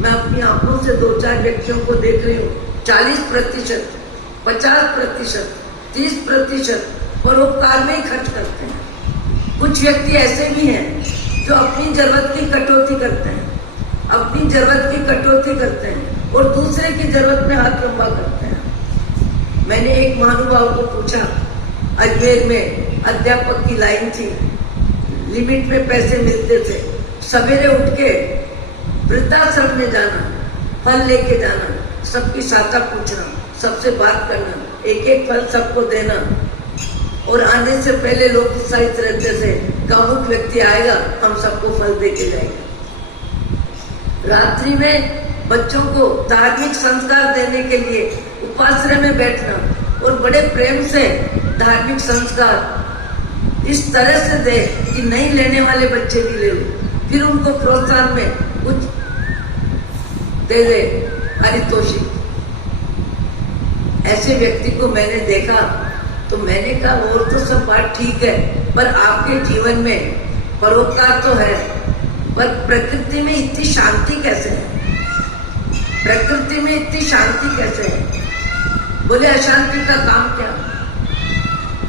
मैं अपनी आंखों से 2-4 व्यक्तियों को देख रही हूँ, 40%, 50%, 30% परोपकार में ही खर्च करते हैं। कुछ व्यक्ति ऐसे भी हैं जो अपनी जरूरत की कटौती करते हैं, अपनी जरूरत की कटौती करते हैं और दूसरे की जरूरत में हाथ लंबा करते हैं। मैंने एक महानुभाव को पूछा, अजमेर में अध्यापक की लाइन थी, लिमिट में पैसे मिलते थे, सवेरे उठ के वृद्धाश्रम में जाना, फल लेके जाना, सबकी साथा पूछना, सबसे बात करना, एक एक फल सबको देना, और आने से पहले लोग उत्साहित रहते थे, कामुक व्यक्ति आएगा हम सबको फल देके जाएंगे। रात्रि में बच्चों को धार्मिक संस्कार देने के लिए उपाश्रय में बैठना और बड़े प्रेम से धार्मिक संस्कार इस तरह से दे कि नहीं लेने वाले बच्चे भी ले लें, फिर उनको प्रोत्साहन में कुछ दे दे पारितोषिक। ऐसे व्यक्ति को मैंने देखा तो मैंने कहा और तो सब बात ठीक है, पर आपके जीवन में परोपकार तो है, पर प्रकृति में इतनी शांति कैसे है? प्रकृति में इतनी शांति कैसे है? बोले अशांति का काम क्या?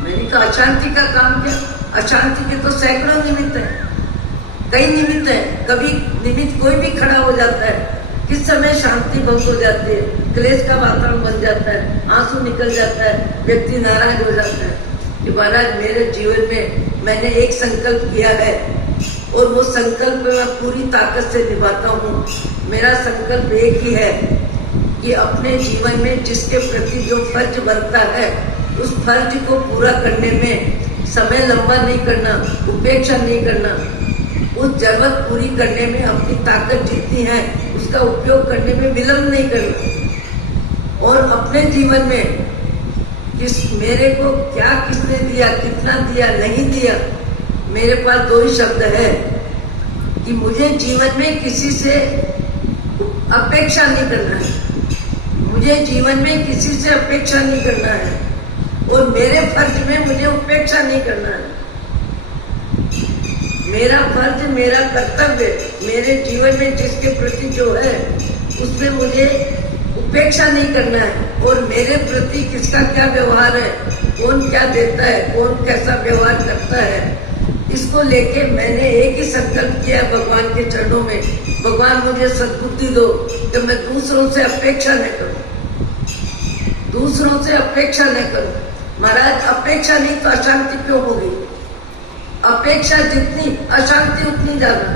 मैंने कहा अशांति का काम क्या? अशांति के तो सैकड़ों निमित्त है, कई निमित्त है। कभी निमित्त कोई भी खड़ा हो जाता है, किस समय शांति भंग हो जाती है, क्लेश का वातावरण बन जाता है, आंसू निकल जाता है, व्यक्ति नाराज हो जाता है कि महाराज मेरे जीवन में मैंने एक संकल्प किया है और वो संकल्प मैं पूरी ताकत से निभाता हूँ। मेरा संकल्प एक ही है कि अपने जीवन में जिसके प्रति जो फर्ज बनता है उस फर्ज को पूरा करने में समय लंबा नहीं करना, उपेक्षा नहीं करना, उस जरूरत पूरी करने में अपनी ताकत जितनी है उसका उपयोग करने में विलंब नहीं करना। और अपने जीवन में मेरे को क्या किसने दिया, कितना दिया, नहीं दिया, मेरे पास दो ही शब्द है कि मुझे जीवन में किसी से अपेक्षा नहीं करना है। मुझे जीवन में किसी से अपेक्षा नहीं करना है और मेरे फर्ज में मुझे उपेक्षा नहीं करना है। मेरा फर्ज, मेरा कर्तव्य, मेरे जीवन में जिसके प्रति जो है उसमें मुझे उपेक्षा नहीं करना है। और मेरे प्रति किसका क्या व्यवहार है, कौन क्या देता है, कौन कैसा व्यवहार करता है, इसको लेके मैंने एक ही संकल्प किया भगवान के चरणों में, भगवान मुझे सद्बुद्धि दो कि मैं दूसरों से अपेक्षा न करूं, दूसरों से अपेक्षा न करूं। महाराज अपेक्षा नहीं तो अशांति क्यों होगी? अपेक्षा जितनी अशांति उतनी ज्यादा।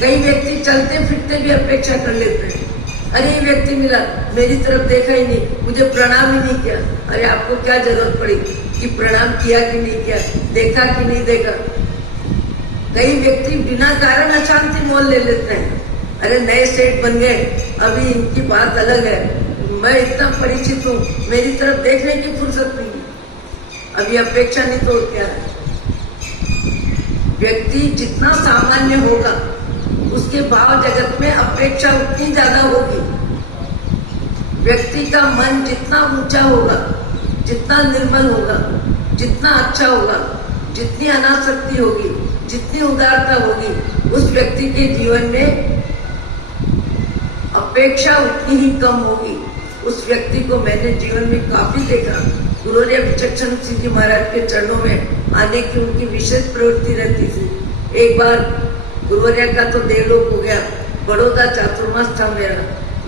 कई व्यक्ति चलते फिरते भी अपेक्षा कर लेते हैं। अरे ये व्यक्ति मिला, मेरी तरफ देखा ही नहीं, मुझे प्रणाम ही नहीं किया। अरे आपको क्या जरूरत पड़ी कि प्रणाम किया कि नहीं किया, देखा कि नहीं देखा? कई व्यक्ति बिना कारण अशांति मोल ले लेते हैं। अरे नए सेठ बन गए, अभी इनकी बात अलग है, मैं इतना परिचित हूँ, मेरी तरफ देखने की फुर्सत नहीं है। अभी अपेक्षा नहीं तो क्या है? व्यक्ति जितना सामान्य होगा उसके भाव जगत में अपेक्षा उतनी ज्यादा होगी। व्यक्ति का मन जितना ऊंचा होगा, जितना निर्मल होगा, जितना अच्छा होगा, जितनी अनासक्ति होगी, जितनी उदारता होगी, उस व्यक्ति के जीवन में अपेक्षा उतनी ही कम होगी। उस व्यक्ति को मैंने जीवन में काफी देखा। गुरुदेव विचक्षण सिंह जी महाराज के चरणों में आने की उनकी विशेष प्रवृत्ति रहती थी। एक बार गुरुवर्या का तो देवलोक हो गया, बड़ौदा चातुर्मास था मेरा,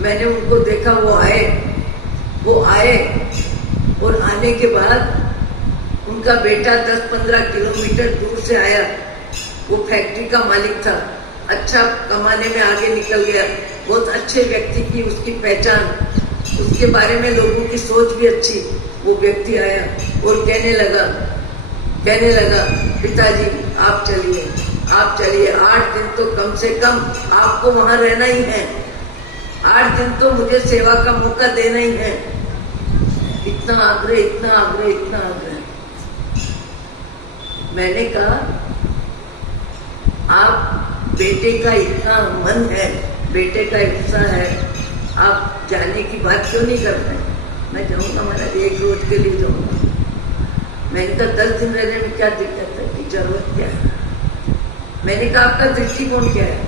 मैंने उनको देखा, वो आए और आने के बाद उनका बेटा 10-15 किलोमीटर दूर से आया। वो फैक्ट्री का मालिक था, अच्छा कमाने में आगे निकल गया, बहुत अच्छे व्यक्ति की उसकी पहचान, उसके बारे में लोगों की सोच भी अच्छी। वो व्यक्ति आया और कहने लगा पिताजी आप चलिए, 8 दिन तो कम से कम आपको वहां रहना ही है, 8 दिन तो मुझे सेवा का मौका देना ही है। इतना आग्रह, इतना आग्रह, इतना आग्रह। मैंने कहा आप बेटे का इतना मन है, बेटे का उत्साह है, आप जाने की बात क्यों नहीं करते? मैं जाऊंगा महाराज, 1 रोज के लिए जाऊंगा। मैंने कहा 10 दिन रहने में क्या दिक्कत है, की जरूरत क्या है? मैंने कहा आपका दृष्टिकोण क्या है?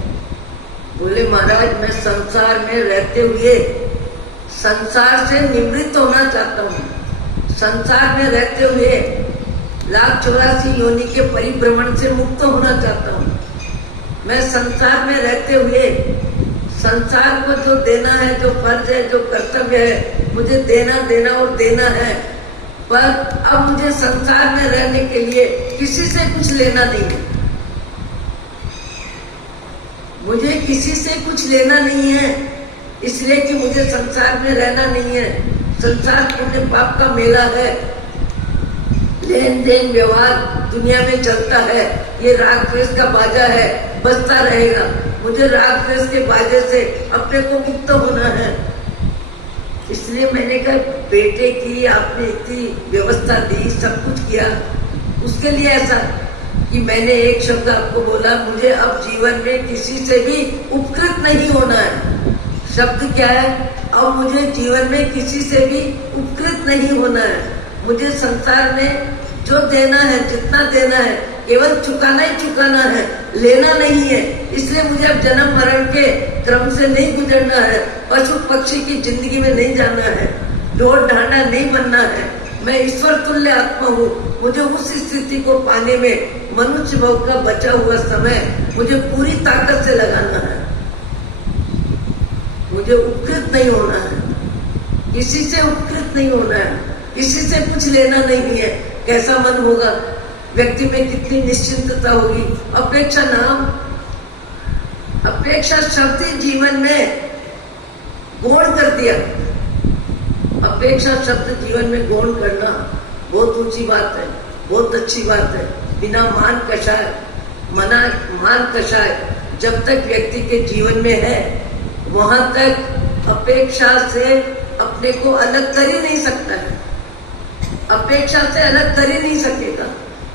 बोले महाराज मैं संसार में रहते हुए संसार से निवृत्त होना चाहता हूँ। संसार में रहते हुए 1,84 योनि के परिभ्रमण से मुक्त होना चाहता हूँ। मैं संसार में रहते हुए संसार को जो देना है, जो फर्ज है, जो कर्तव्य है, मुझे देना और देना है। पर अब मुझे संसार में रहने के लिए किसी से कुछ लेना नहीं है। मुझे किसी से कुछ लेना नहीं है, इसलिए कि मुझे संसार में रहना नहीं है। संसार पुण्य पाप का मेला है, लेन देन व्यवहार दुनिया में चलता है, ये राग द्वेष का बाजा है, बजता रहेगा। मुझे राग द्वेष के बाजे से अपने को मुक्त होना है। इसलिए मैंने कहा बेटे की आपने इतनी व्यवस्था दी, सब कुछ किया, उसके लिए ऐसा कि मैंने एक शब्द आपको बोला, मुझे अब जीवन में किसी से भी उपकृत नहीं होना है। शब्द क्या है? अब मुझे जीवन में किसी से भी उपकृत नहीं होना है। मुझे संसार में जो देना है, जितना देना है, केवल चुकाना ही चुकाना है, लेना नहीं है। इसलिए मुझे अब जन्म मरण के क्रम से नहीं गुजरना है, पशु पक्षी की जिंदगी में नहीं जाना है, ढोर ढांडा नहीं बनना है। मैं ईश्वर तुल्य आत्मा हूँ। मुझे उस स्थिति को पाने में मनुष्य भाव का बचा हुआ समय मुझे पूरी ताकत से लगाना है। मुझे उपकृत नहीं होना है, किसी से उपकृत नहीं होना है, किसी से कुछ लेना नहीं है। कैसा मन होगा, व्यक्ति में कितनी निश्चिंतता होगी। अपेक्षा नाम, अपेक्षा शब्द जीवन में गौण कर दिया। अपेक्षा शब्द जीवन में गौण करना बहुत ऊंची बात है, बहुत अच्छी बात है। बिना मान कषाय, मान कषाय जब तक व्यक्ति के जीवन में है, वहां तक अपेक्षा से अपने को अलग कर ही नहीं सकता है, अपेक्षा से अलग कर ही नहीं सकेगा।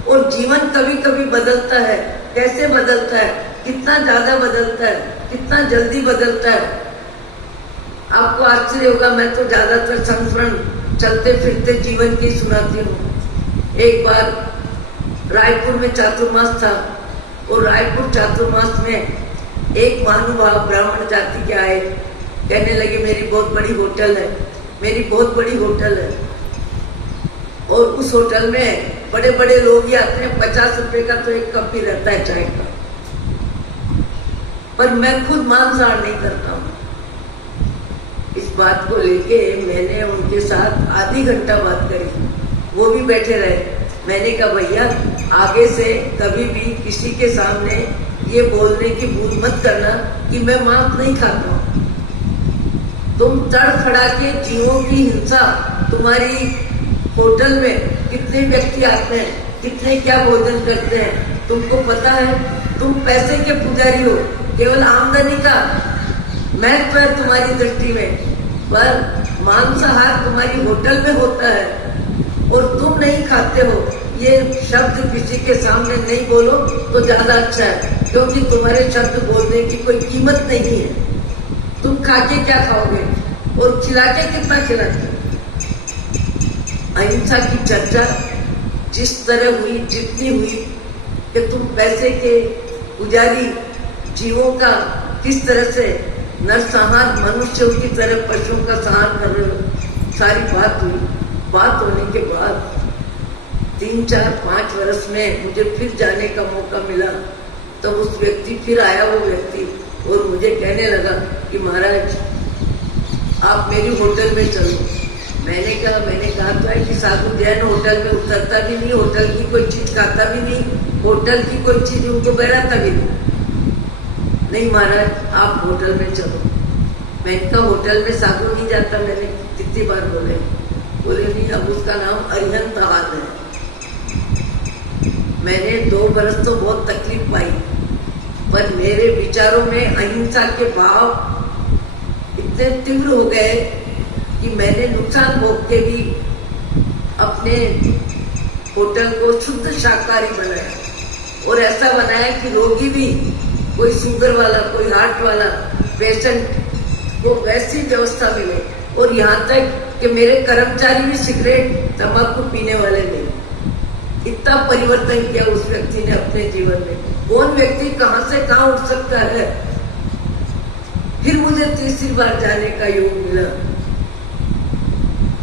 और जीवन कभी कभी बदलता है। कैसे बदलता है, कितना ज्यादा बदलता है, कितना जल्दी बदलता है। आपको आश्चर्य होगा, मैं तो ज्यादातर संस्मरण चलते फिरते जीवन की सुनाती हूँ। एक बार रायपुर में चातुर्मास था और रायपुर चातुर्मास में एक महानुभाव ब्राह्मण जाति के आए, कहने लगे मेरी बहुत बड़ी होटल है, मेरी बहुत बड़ी होटल है और उस होटल में बड़े बड़े लोग ही आते हैं, 50 रुपए का तो एक कप ही रहता है चाय का, पर मैं खुद मांसाहार नहीं करता हूँ। इस बात को लेके मैंने उनके साथ आधी घंटा बात करी, वो भी बैठे रहे। मैंने कहा भैया आगे से कभी भी किसी के सामने ये बोलने की भूल मत करना कि मैं मांस नहीं खाता हूँ। तुम तड़फड़ा के जीवों की हिंसा, तुम्हारी होटल में कितने व्यक्ति आते हैं, कितने क्या भोजन करते हैं, तुमको पता है? तुम पैसे के पुजारी हो, केवल आमदनी का महत्व है तुम्हारी दृष्टि में, पर मांसाहार तुम्हारी होटल में होता है और तुम नहीं खाते हो। ये शब्द किसी के सामने नहीं बोलो तो ज्यादा अच्छा है, क्योंकि तुम्हारे शब्द बोलने की कोई कीमत नहीं है। तुम खा के क्या खाओगे और खिला के कितना खिलाते? अहिंसा की चर्चा जिस तरह हुई, जितनी हुई कि तुम पैसे के पुजारी जीवों का किस तरह से नरसंहार, मनुष्यों की तरह पशुओं का संहार कर रहे हो, सारी बात हुई। बात होने के बाद 3, 4, 5 वर्ष में मुझे फिर जाने का मौका मिला, तब उस व्यक्ति फिर आया, वो व्यक्ति, और मुझे कहने लगा कि महाराज आप मेरी होटल में चलो। मैंने कहा तो है कि साधु जैन होटल में उतरता भी नहीं, होटल की कोई चीज खाता भी नहीं, होटल की कोई चीज उनको बैठाता भी नहीं महाराज आप होटल में चलो। मैंने कहा होटल में साधु नहीं जाता, मैंने कितनी बार बोले नहीं, अब उसका नाम अरिहंत आहार है। मैंने 2 बरस तो बहुत तकलीफ पाई, पर मेरे विचारों में अहिंसा के भाव इतने तीव्र हो गए कि मैंने नुकसान भोग के भी अपने होटल को शुद्ध शाकाहारी बनाया, और ऐसा बनाया कि रोगी भी, कोई शुगर वाला, कोई हार्ट वाला पेशेंट को वैसी व्यवस्था मिले, और यहाँ तक कि मेरे कर्मचारी भी सिगरेट तंबाकू पीने वाले नहीं। इतना परिवर्तन किया उस व्यक्ति ने अपने जीवन में। कौन व्यक्ति कहाँ से कहाँ उठ सकता है। फिर मुझे तीसरी बार जाने का योग मिला,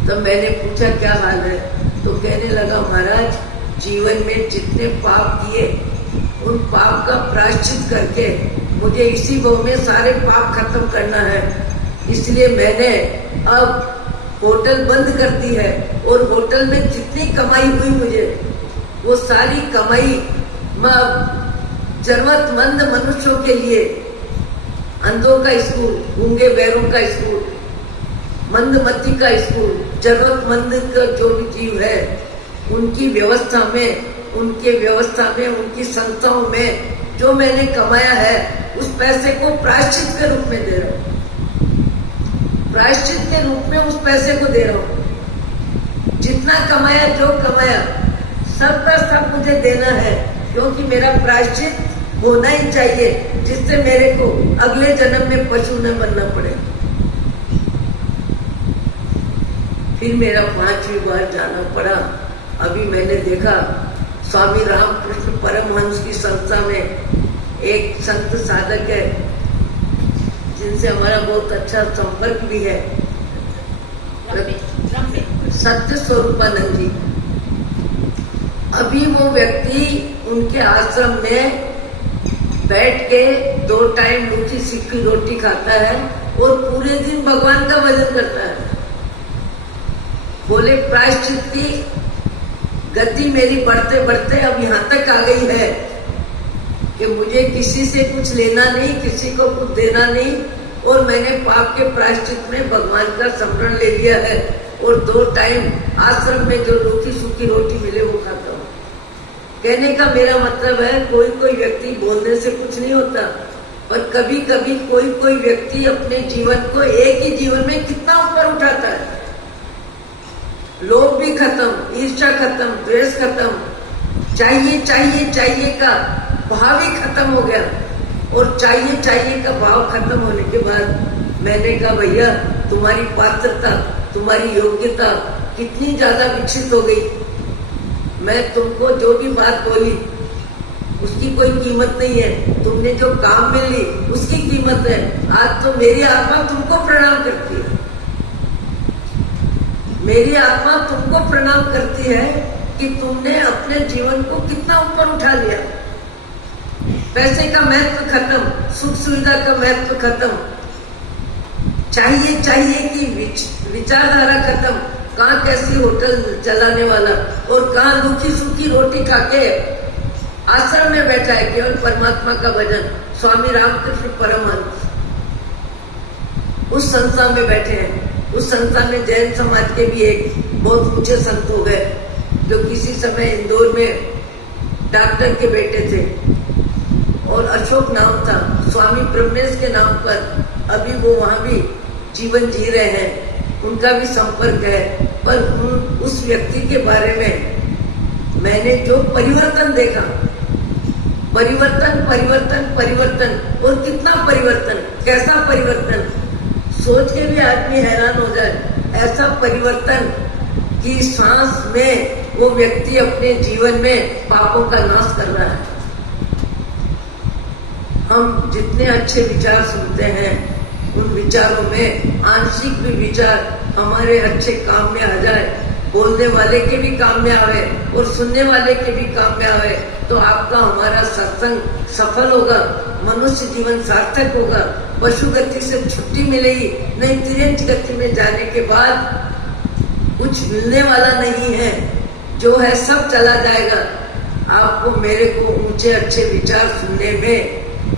तब मैंने पूछा क्या हाल है, तो कहने लगा महाराज जीवन में जितने पाप किए उन पाप का प्रायश्चित करके मुझे इसी भाव में सारे पाप खत्म करना है, इसलिए मैंने अब होटल बंद कर दी है, और होटल में जितनी कमाई हुई मुझे वो सारी कमाई मैं जरूरतमंद मनुष्यों के लिए, अंधों का स्कूल, गूंगे बहरों का स्कूल, मंदमती का स्कूल, जरूरतमंद का जो भी जीव है उनकी व्यवस्था में, उनकी संस्थाओं में जो मैंने कमाया है उस पैसे को प्रायश्चित के रूप में दे रहा हूँ, प्रायश्चित के रूप में उस पैसे को दे रहा हूँ। जितना कमाया, जो कमाया, सब का सब मुझे देना है, क्योंकि मेरा प्रायश्चित होना ही चाहिए, जिससे मेरे को अगले जन्म में पशु न बनना पड़े। फिर मेरा 5वीं बार जाना पड़ा। अभी मैंने देखा स्वामी रामकृष्ण परमहंस की संस्था में एक संत साधक है जिनसे हमारा बहुत अच्छा संपर्क भी है, सत्य स्वरूपानंद जी। अभी वो व्यक्ति उनके आश्रम में बैठ के 2 टाइम रूखी सिक्की रोटी खाता है और पूरे दिन भगवान का भजन करता है। बोले प्रायश्चित की गति मेरी बढ़ते बढ़ते अब यहाँ तक आ गई है कि मुझे किसी से कुछ लेना नहीं, किसी को कुछ देना नहीं, और मैंने पाप के प्रायश्चित में भगवान का स्मरण ले लिया है। और 2 टाइम आश्रम में जो रूखी सूखी रोटी मिले वो खाता हूँ। कहने का मेरा मतलब है, कोई कोई व्यक्ति बोलने से कुछ नहीं होता, पर कभी कभी कोई कोई व्यक्ति अपने जीवन को एक ही जीवन में कितना ऊपर उठाता है। लोभ भी खत्म, ईर्ष्या खत्म, द्वेष खत्म, चाहिए चाहिए चाहिए का भाव ही खत्म हो गया। और चाहिए चाहिए का भाव खत्म होने के बाद मैंने कहा भैया तुम्हारी पात्रता, तुम्हारी योग्यता कितनी ज्यादा विकसित हो गई। मैं तुमको जो भी बात बोली उसकी कोई कीमत नहीं है, तुमने जो काम में ली उसकी कीमत है। आज तो मेरी आत्मा तुमको प्रणाम करती है, मेरी आत्मा तुमको प्रणाम करती है कि तुमने अपने जीवन को कितना ऊपर उठा लिया। पैसे का महत्व खत्म, सुख सुविधा का महत्व खत्म, चाहिए चाहिए की विचारधारा खत्म। कहाँ कैसी होटल चलाने वाला और कहाँ रूखी सूखी रोटी खाके आश्रम में बैठा है, केवल परमात्मा का भजन। स्वामी रामकृष्ण परमहंस उस संस्था में बैठे हैं। उस संस्था में जैन समाज के भी एक बहुत ऊंचे संत हो गए, जो किसी समय इंदौर में डॉक्टर के बेटे थे और अशोक नाम था। स्वामी ब्रह्मेश के नाम पर अभी वो वहां भी जीवन जी रहे हैं, उनका भी संपर्क है। पर उस व्यक्ति के बारे में मैंने जो परिवर्तन देखा, परिवर्तन परिवर्तन परिवर्तन, और कितना परिवर्तन, कैसा परिवर्तन, सोच के भी आदमी हैरान हो जाए। ऐसा परिवर्तन कि सांस में वो व्यक्ति अपने जीवन में पापों का नाश कर रहा है। हम जितने अच्छे विचार सुनते हैं उन विचारों में आंशिक भी विचार हमारे अच्छे काम में आ जाए, बोलने वाले के भी काम में आवे और सुनने वाले के भी काम में आवे, तो आपका हमारा सत्संग सफल होगा, मनुष्य जीवन सार्थक होगा। पशु गति से छुट्टी मिलेगी, नहीं तिरंज गति में जाने के बाद कुछ मिलने वाला नहीं है, जो है सब चला जाएगा। आपको मेरे को ऊंचे अच्छे विचार सुनने में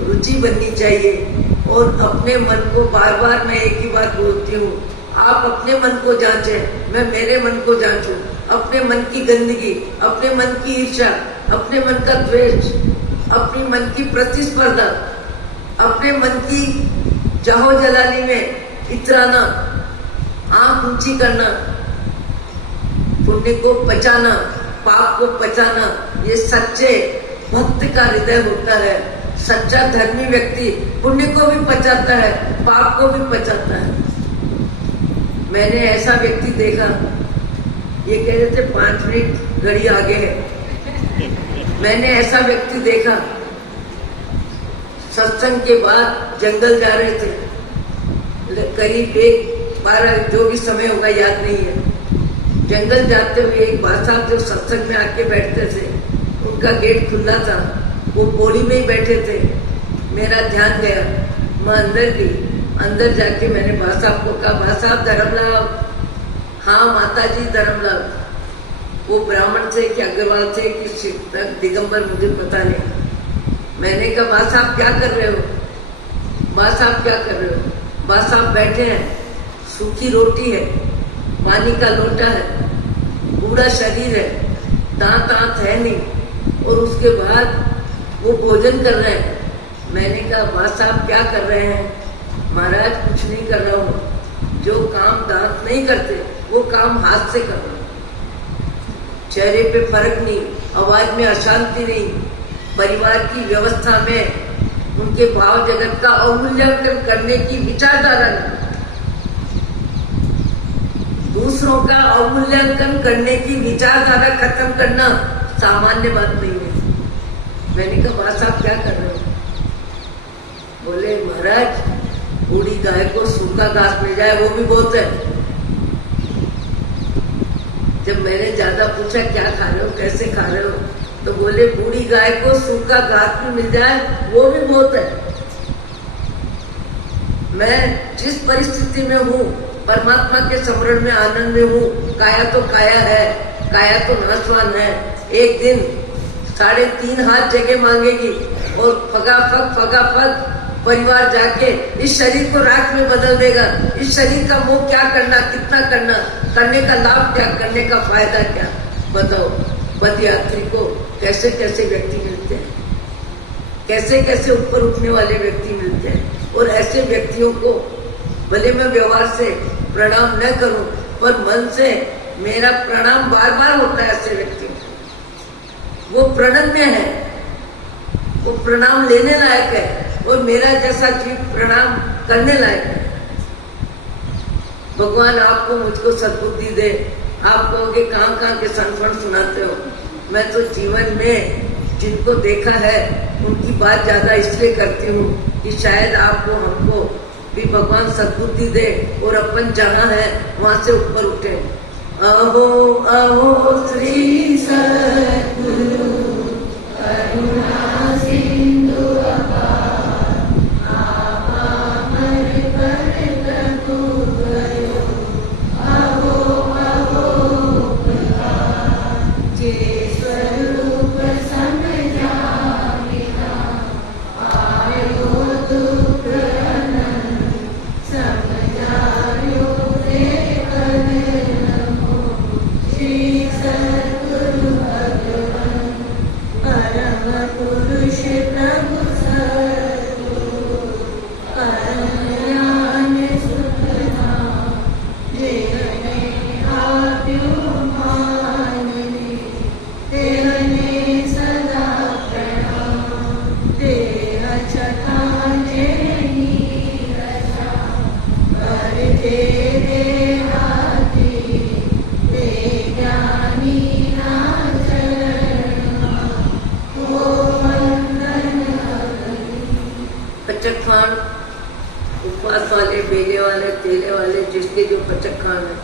रुचि बननी चाहिए। और अपने मन को बार बार मैं एक ही बात बोलती हूँ, आप अपने मन को जांचें, मैं मेरे मन को जांचूं। अपने मन की गंदगी, अपने मन की ईर्ष्या, अपने मन का द्वेष, अपनी मन की प्रतिस्पर्धा, अपने मन की जाहो जलाली में इतराना, आंख ऊंची करना, पुण्य को पचाना, पाप को पचाना, ये सच्चे भक्त का हृदय होता है। सच्चा धर्मी व्यक्ति पुण्य को भी पचाता है, पाप को भी पचाता है। मैंने ऐसा व्यक्ति देखा, ये कह रहे थे 5 मिनट घड़ी आगे है। मैंने ऐसा व्यक्ति देखा, सत्संग के बाद जंगल जा रहे थे, करीब 1-12 जो भी समय होगा याद नहीं है। जंगल जाते हुए एक बात साहब जो सत्संग में आके बैठते थे, उनका गेट खुला था, वो पौड़ी में ही बैठे थे। मेरा ध्यान गया, मैं अंदर गई। अंदर जाके मैंने बा साहब को कहा, बा साहब धर्मलाल। हाँ माता जी धर्मलाल। वो ब्राह्मण थे कि अग्रवाल थे कि शिव दिगंबर मुझे पता नहीं। मैंने कहा बा साहब क्या कर रहे हो, बा साहब क्या कर रहे हो। बा साहब बैठे हैं, सूखी रोटी है, पानी का लोटा है, बूढ़ा शरीर है, दांत है नहीं, और उसके बाद वो भोजन कर रहे हैं। मैंने कहा बा साहब क्या कर रहे हैं। महाराज कुछ नहीं कर रहा हूँ, जो काम दांत नहीं करते वो काम हाथ से कर रहा हूँ। चेहरे पे फर्क नहीं, आवाज में अशांति नहीं, परिवार की व्यवस्था में उनके भाव जगत का अवमूल्यांकन करने की विचारधारा नहीं, दूसरों का अवमूल्यांकन करने की विचारधारा खत्म करना सामान्य बात नहीं है। मैंने कहा बा साहब क्या कर रहे हो। बोले महाराज बूढ़ी गाय को सूखा घास मिल जाए वो भी बहुत है। जब मैंने ज्यादा पूछा क्या खा रहे हो, कैसे खा रहे हो, तो बोले बूढ़ी गाय को सूखा घास भी मिल जाए वो भी बहुत है। मैं जिस परिस्थिति में हूँ, परमात्मा के स्मरण में आनंद में हूँ। काया तो काया है, काया तो नाशवान है। एक दिन 3.5 हाथ जगह मांगेगी और फगाफक परिवार जाके इस शरीर को राख में बदल देगा। इस शरीर का मोह क्या करना, कितना करना, करने का लाभ क्या, करने का फायदा क्या, बताओ। पद यात्री को कैसे कैसे व्यक्ति मिलते हैं, कैसे कैसे ऊपर उठने वाले व्यक्ति मिलते हैं। और ऐसे व्यक्तियों को भले मैं व्यवहार से प्रणाम न करूं, पर मन से मेरा प्रणाम बार बार होता है ऐसे व्यक्तियों को। वो प्रणम्य है, वो प्रणाम लेने लायक है, और मेरा जैसा जीव प्रणाम करने लायक है। भगवान आपको मुझको सद्बुद्धि दे। आप कहोगे कहाँ कहाँ के संस्मरण सुनाते हो। मैं तो जीवन में जिनको देखा है उनकी बात ज्यादा इसलिए करती हूँ कि शायद आपको हमको भी भगवान सद्बुद्धि दे और अपन जहाँ है वहां से ऊपर उठे। अहो अहो श्री सद्गुरु करुणा सिंधु अपार, आपा हर पर प्रभु भयो। अहो अहो प्रकार जे स्वरूप समझामिना, आयो दुख अनंत समझायो देखन नमो। श्री सद्गुरु भगवान परम पुरुष प्रभु सद्गुरु, परम ज्ञान सुखधाम, जेहने आप्यो मानने, तेहने सदा प्रणाम। तेह छठा जेनी रचा, पर तेरे हाथी, ते ज्ञानी ना चरणा, ओ वंदन हरि। पचक खान, उपवास वाले, बेले वाले, तेले वाले, जिसके जो पचक खान है